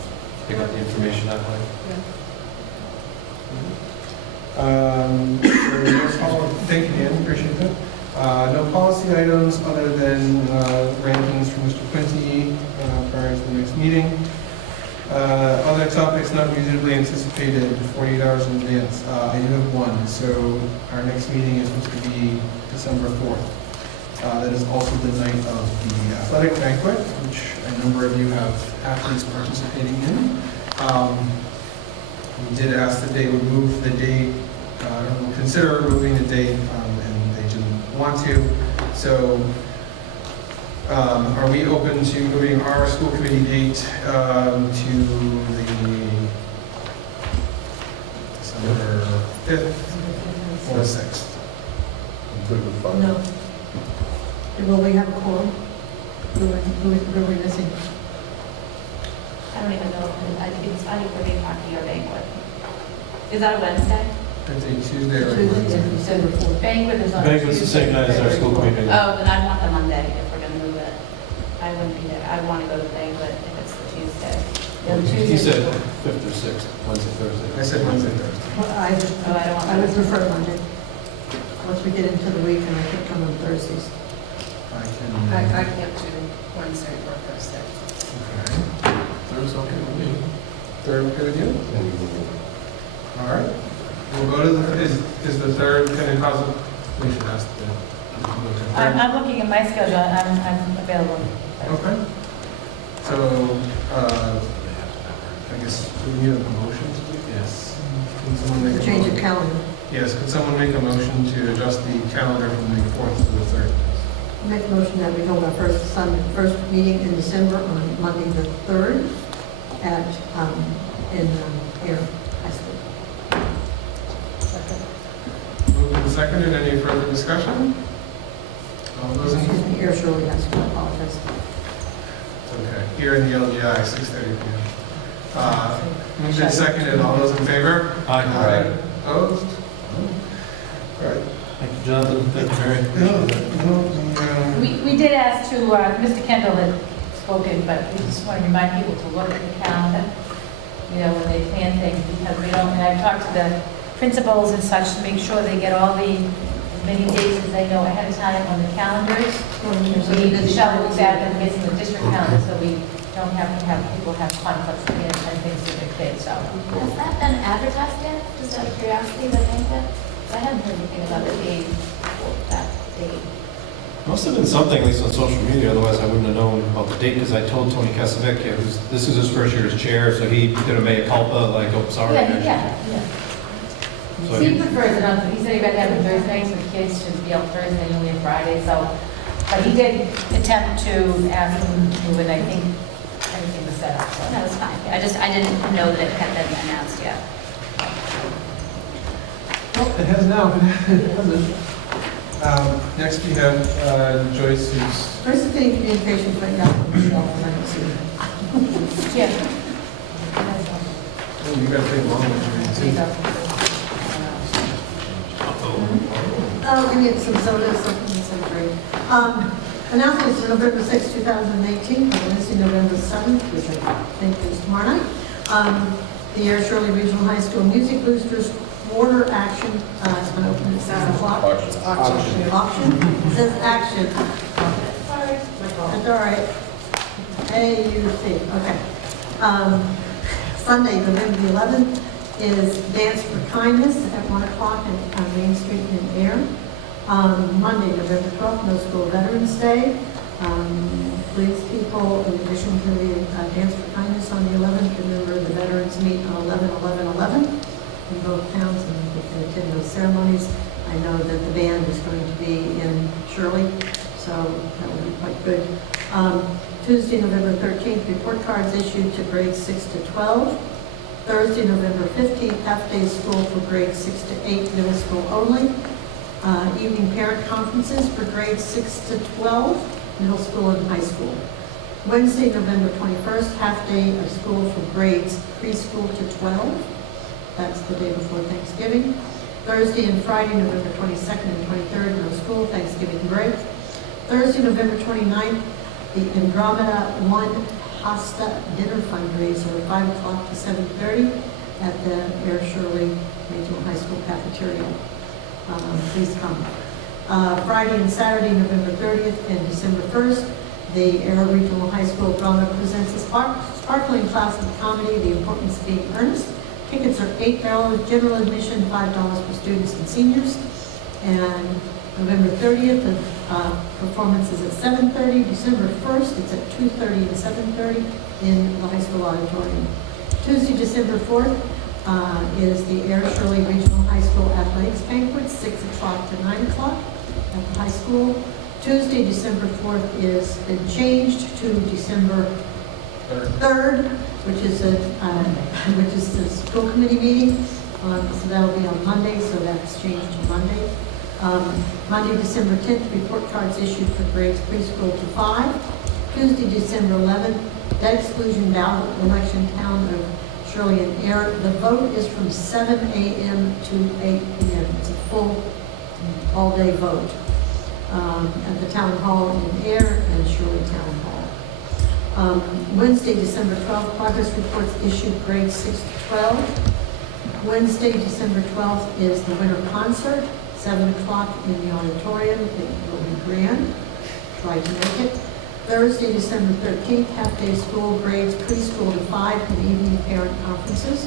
pick up the information that way. Thank you, Dan, appreciate that. No policy items other than rankings from Mr. Quincy prior to the next meeting. Other topics not reasonably anticipated 48 hours in advance. I do have one. So our next meeting is supposed to be December 4th. That is also the night of the athletic banquet, which a number of you have athletes participating in. We did ask that they would move the date, consider moving the date, and they didn't want to. So are we open to moving our school committee date to the December 5th or 6th? No. Will we have a quorum? Who are we missing? I don't even know, I think it's either for being party or banquet. Is that a Wednesday? It's a Tuesday or a Tuesday, Wednesday. December 4th. Banquet is on Banquet's the same night as our school committee. Oh, then I'd want the Monday if we're gonna move it. I wouldn't be there, I'd want to go to the banquet if it's the Tuesday. Yeah, the He Tuesday. said 5th or 6th, Wednesday, Thursday. I said Wednesday, Thursday. Well, Oh, I don't want I would to. prefer Monday. Once we get into the week, and I could come on Thursdays. I can't do Wednesday or Thursday. Okay. Thursday's okay with me. Third okay with you? All right. We'll go to the, is the third, can it cause, We should ask the. I'm looking at my schedule, I'm available. okay. So, I guess we need a motion to do this. Can someone make a Change motion? of calendar. Yes, could someone make a motion to adjust the calendar from the 4th to the 3rd? Make a motion that we hold our first meeting in December on Monday the 3rd at, in Air High School. Moved and seconded. Any further discussion? All those in, Excuse me, Air Shirley has to apologize. okay, here in the LGI, 6:30 p.m. Moved and seconded. All those in favor? Aye. Opposed? All right. Thank you, Jonathan. Thank you, Mary. We did ask to, Mr. Kendall had spoken, but we just want to remind people to look at the calendar, you know, when they plan things, because we don't, and I've talked to the principals and such to make sure they get all the, as many days as they know ahead of time on the calendars. We shall look back and get the district calendar, so we don't have to have people have conflicts and things with their kids, so. Has that been advertised yet? Just out of curiosity, the name of it? I haven't heard anything about the date, that date. Must have been something, at least on social media, otherwise I wouldn't have known about the date, because I told Tony Casavecchia, who's, this is his first year as chair, so he did a mea culpa, like, oh, sorry. Yeah. So He prefers it on, he said he'd rather have it Thursday nights with kids to be out Thursday and only on Friday, so. But he did attempt to ask him to, and I think everything was set up, so. That was fine. I didn't know that it had been announced yet. Well, it has now, but it hasn't. Next we have Joyce, who's First thing, communications right now from Michelle, and I don't see her. Yeah. oh, you got to take long to read too. Oh, we need some soda, some drink. Announcements for November 6, 2018, for Wednesday, November 7th, which I think is tomorrow night. The Air Shirley Regional High School Music Boosters Order Action, it's been open at 6 o'clock. Auction. It says action. Sorry. That's all right. AUC, okay. Sunday, November the 11th, is Dance for Kindness at 1 o'clock on Main Street in Air. Monday, November 12th, No School Veterans Day. Please, people, in addition to the Dance for Kindness on the 11th, remember the veterans meet on 11/11/11 in both towns, and you can attend those ceremonies. I know that the band is going to be in Shirley, so that will be quite good. Tuesday, November 13th, report cards issued to grades 6 to 12. Thursday, November 15th, half-day school for grades 6 to 8, middle school only. Evening parent conferences for grades 6 to 12, middle school and high school. Wednesday, November 21st, half-day of school for grades preschool to 12. That's the day before Thanksgiving. Thursday and Friday, November 22nd and 23rd, no school, Thanksgiving break. Thursday, November 29th, the Andromeda 1 Pasta Dinner Fundraiser, 5 o'clock to 7:30 at the Air Shirley Regional High School cafeteria. Please come. Friday and Saturday, November 30th and December 1st, the Air Regional High School Drama presents a sparkling class of comedy, The Importance of Being Earnest. Tickets are $8, general admission $5 for students and seniors. And November 30th, the performance is at 7:30. December 1st, it's at 2:30 and 7:30 in the high school auditorium. Tuesday, December 4th, is the Air Shirley Regional High School Athletics Banquet, 6 o'clock to 9 o'clock at the high school. Tuesday, December 4th is been changed to December 3rd, which is the school committee meeting. So that'll be on Monday, so that's changed to Monday. Monday, December 10th, report cards issued for grades preschool to 5. Tuesday, December 11th, debt exclusion ballot election town of Shirley and Air. The vote is from 7 a.m. to 8 p.m. It's a full all-day vote at the town hall in Air and Shirley Town Hall. Wednesday, December 12th, progress reports issued grades 6 to 12. Wednesday, December 12th is the winter concert, 7 o'clock in the auditorium. It will be grand. Try to make it. Thursday, December 13th, half-day school, grades preschool to 5, and evening parent conferences.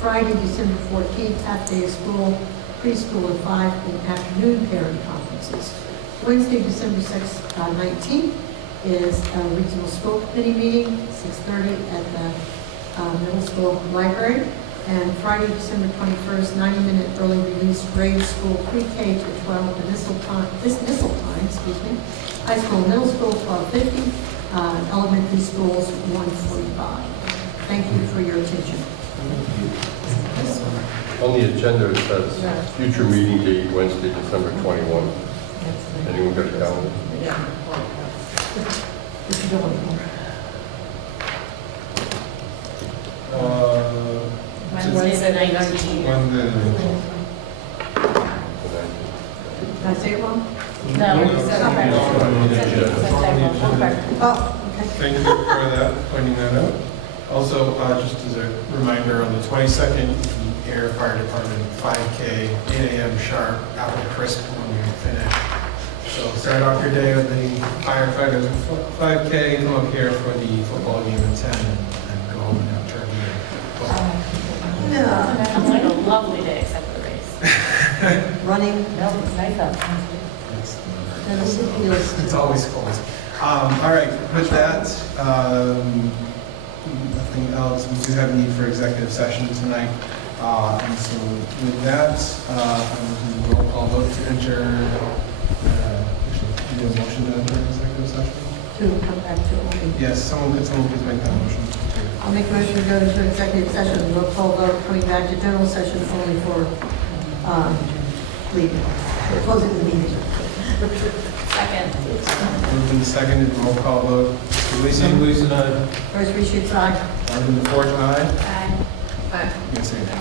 Friday, December 14th, half-day school, preschool to 5, and afternoon parent conferences. Wednesday, December 19th is a regional school committee meeting, 6:30 at the middle school library. And Friday, December 21st, 90-minute early release grade school pre-K to 12, dismissal time, high school, middle school, 12:50, elementary schools, 1:45. Thank you for your attention. On the agenda, it says future meeting date, Wednesday, December 21. Anyone got a calendar? Wednesday the 19th. Did I say it wrong? No, No, it's no, September. Oh, okay. Thank you for that, pointing that out. Also, just as a reminder, on the 22nd, the Air Fire Department 5K, 8 a.m. sharp, apple crisp when we finish. So start off your day with the firefighters with 5K, come up here for the football game at 10, and go home and have turkey. Yeah. Sounds like a lovely day except for the race. Running. No, it's nice out. It's always cold. All right, with that, nothing else. We do have a need for executive session tonight. And so with that, roll call vote to enter, actually, do a motion to enter executive session? To come back to open. Yes, someone please make that motion. I'll make a motion to go into executive session, roll call vote, coming back to general session only for leaving, closing the meeting. Second. Moved and seconded, roll call vote. Sam Gleason? Gleason, First, we should try. Marvin DeForge, aye. Aye. You can say that.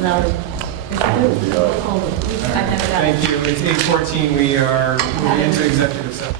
Now, I've never done it. Thank you. It's 8:14. We are moving into executive session.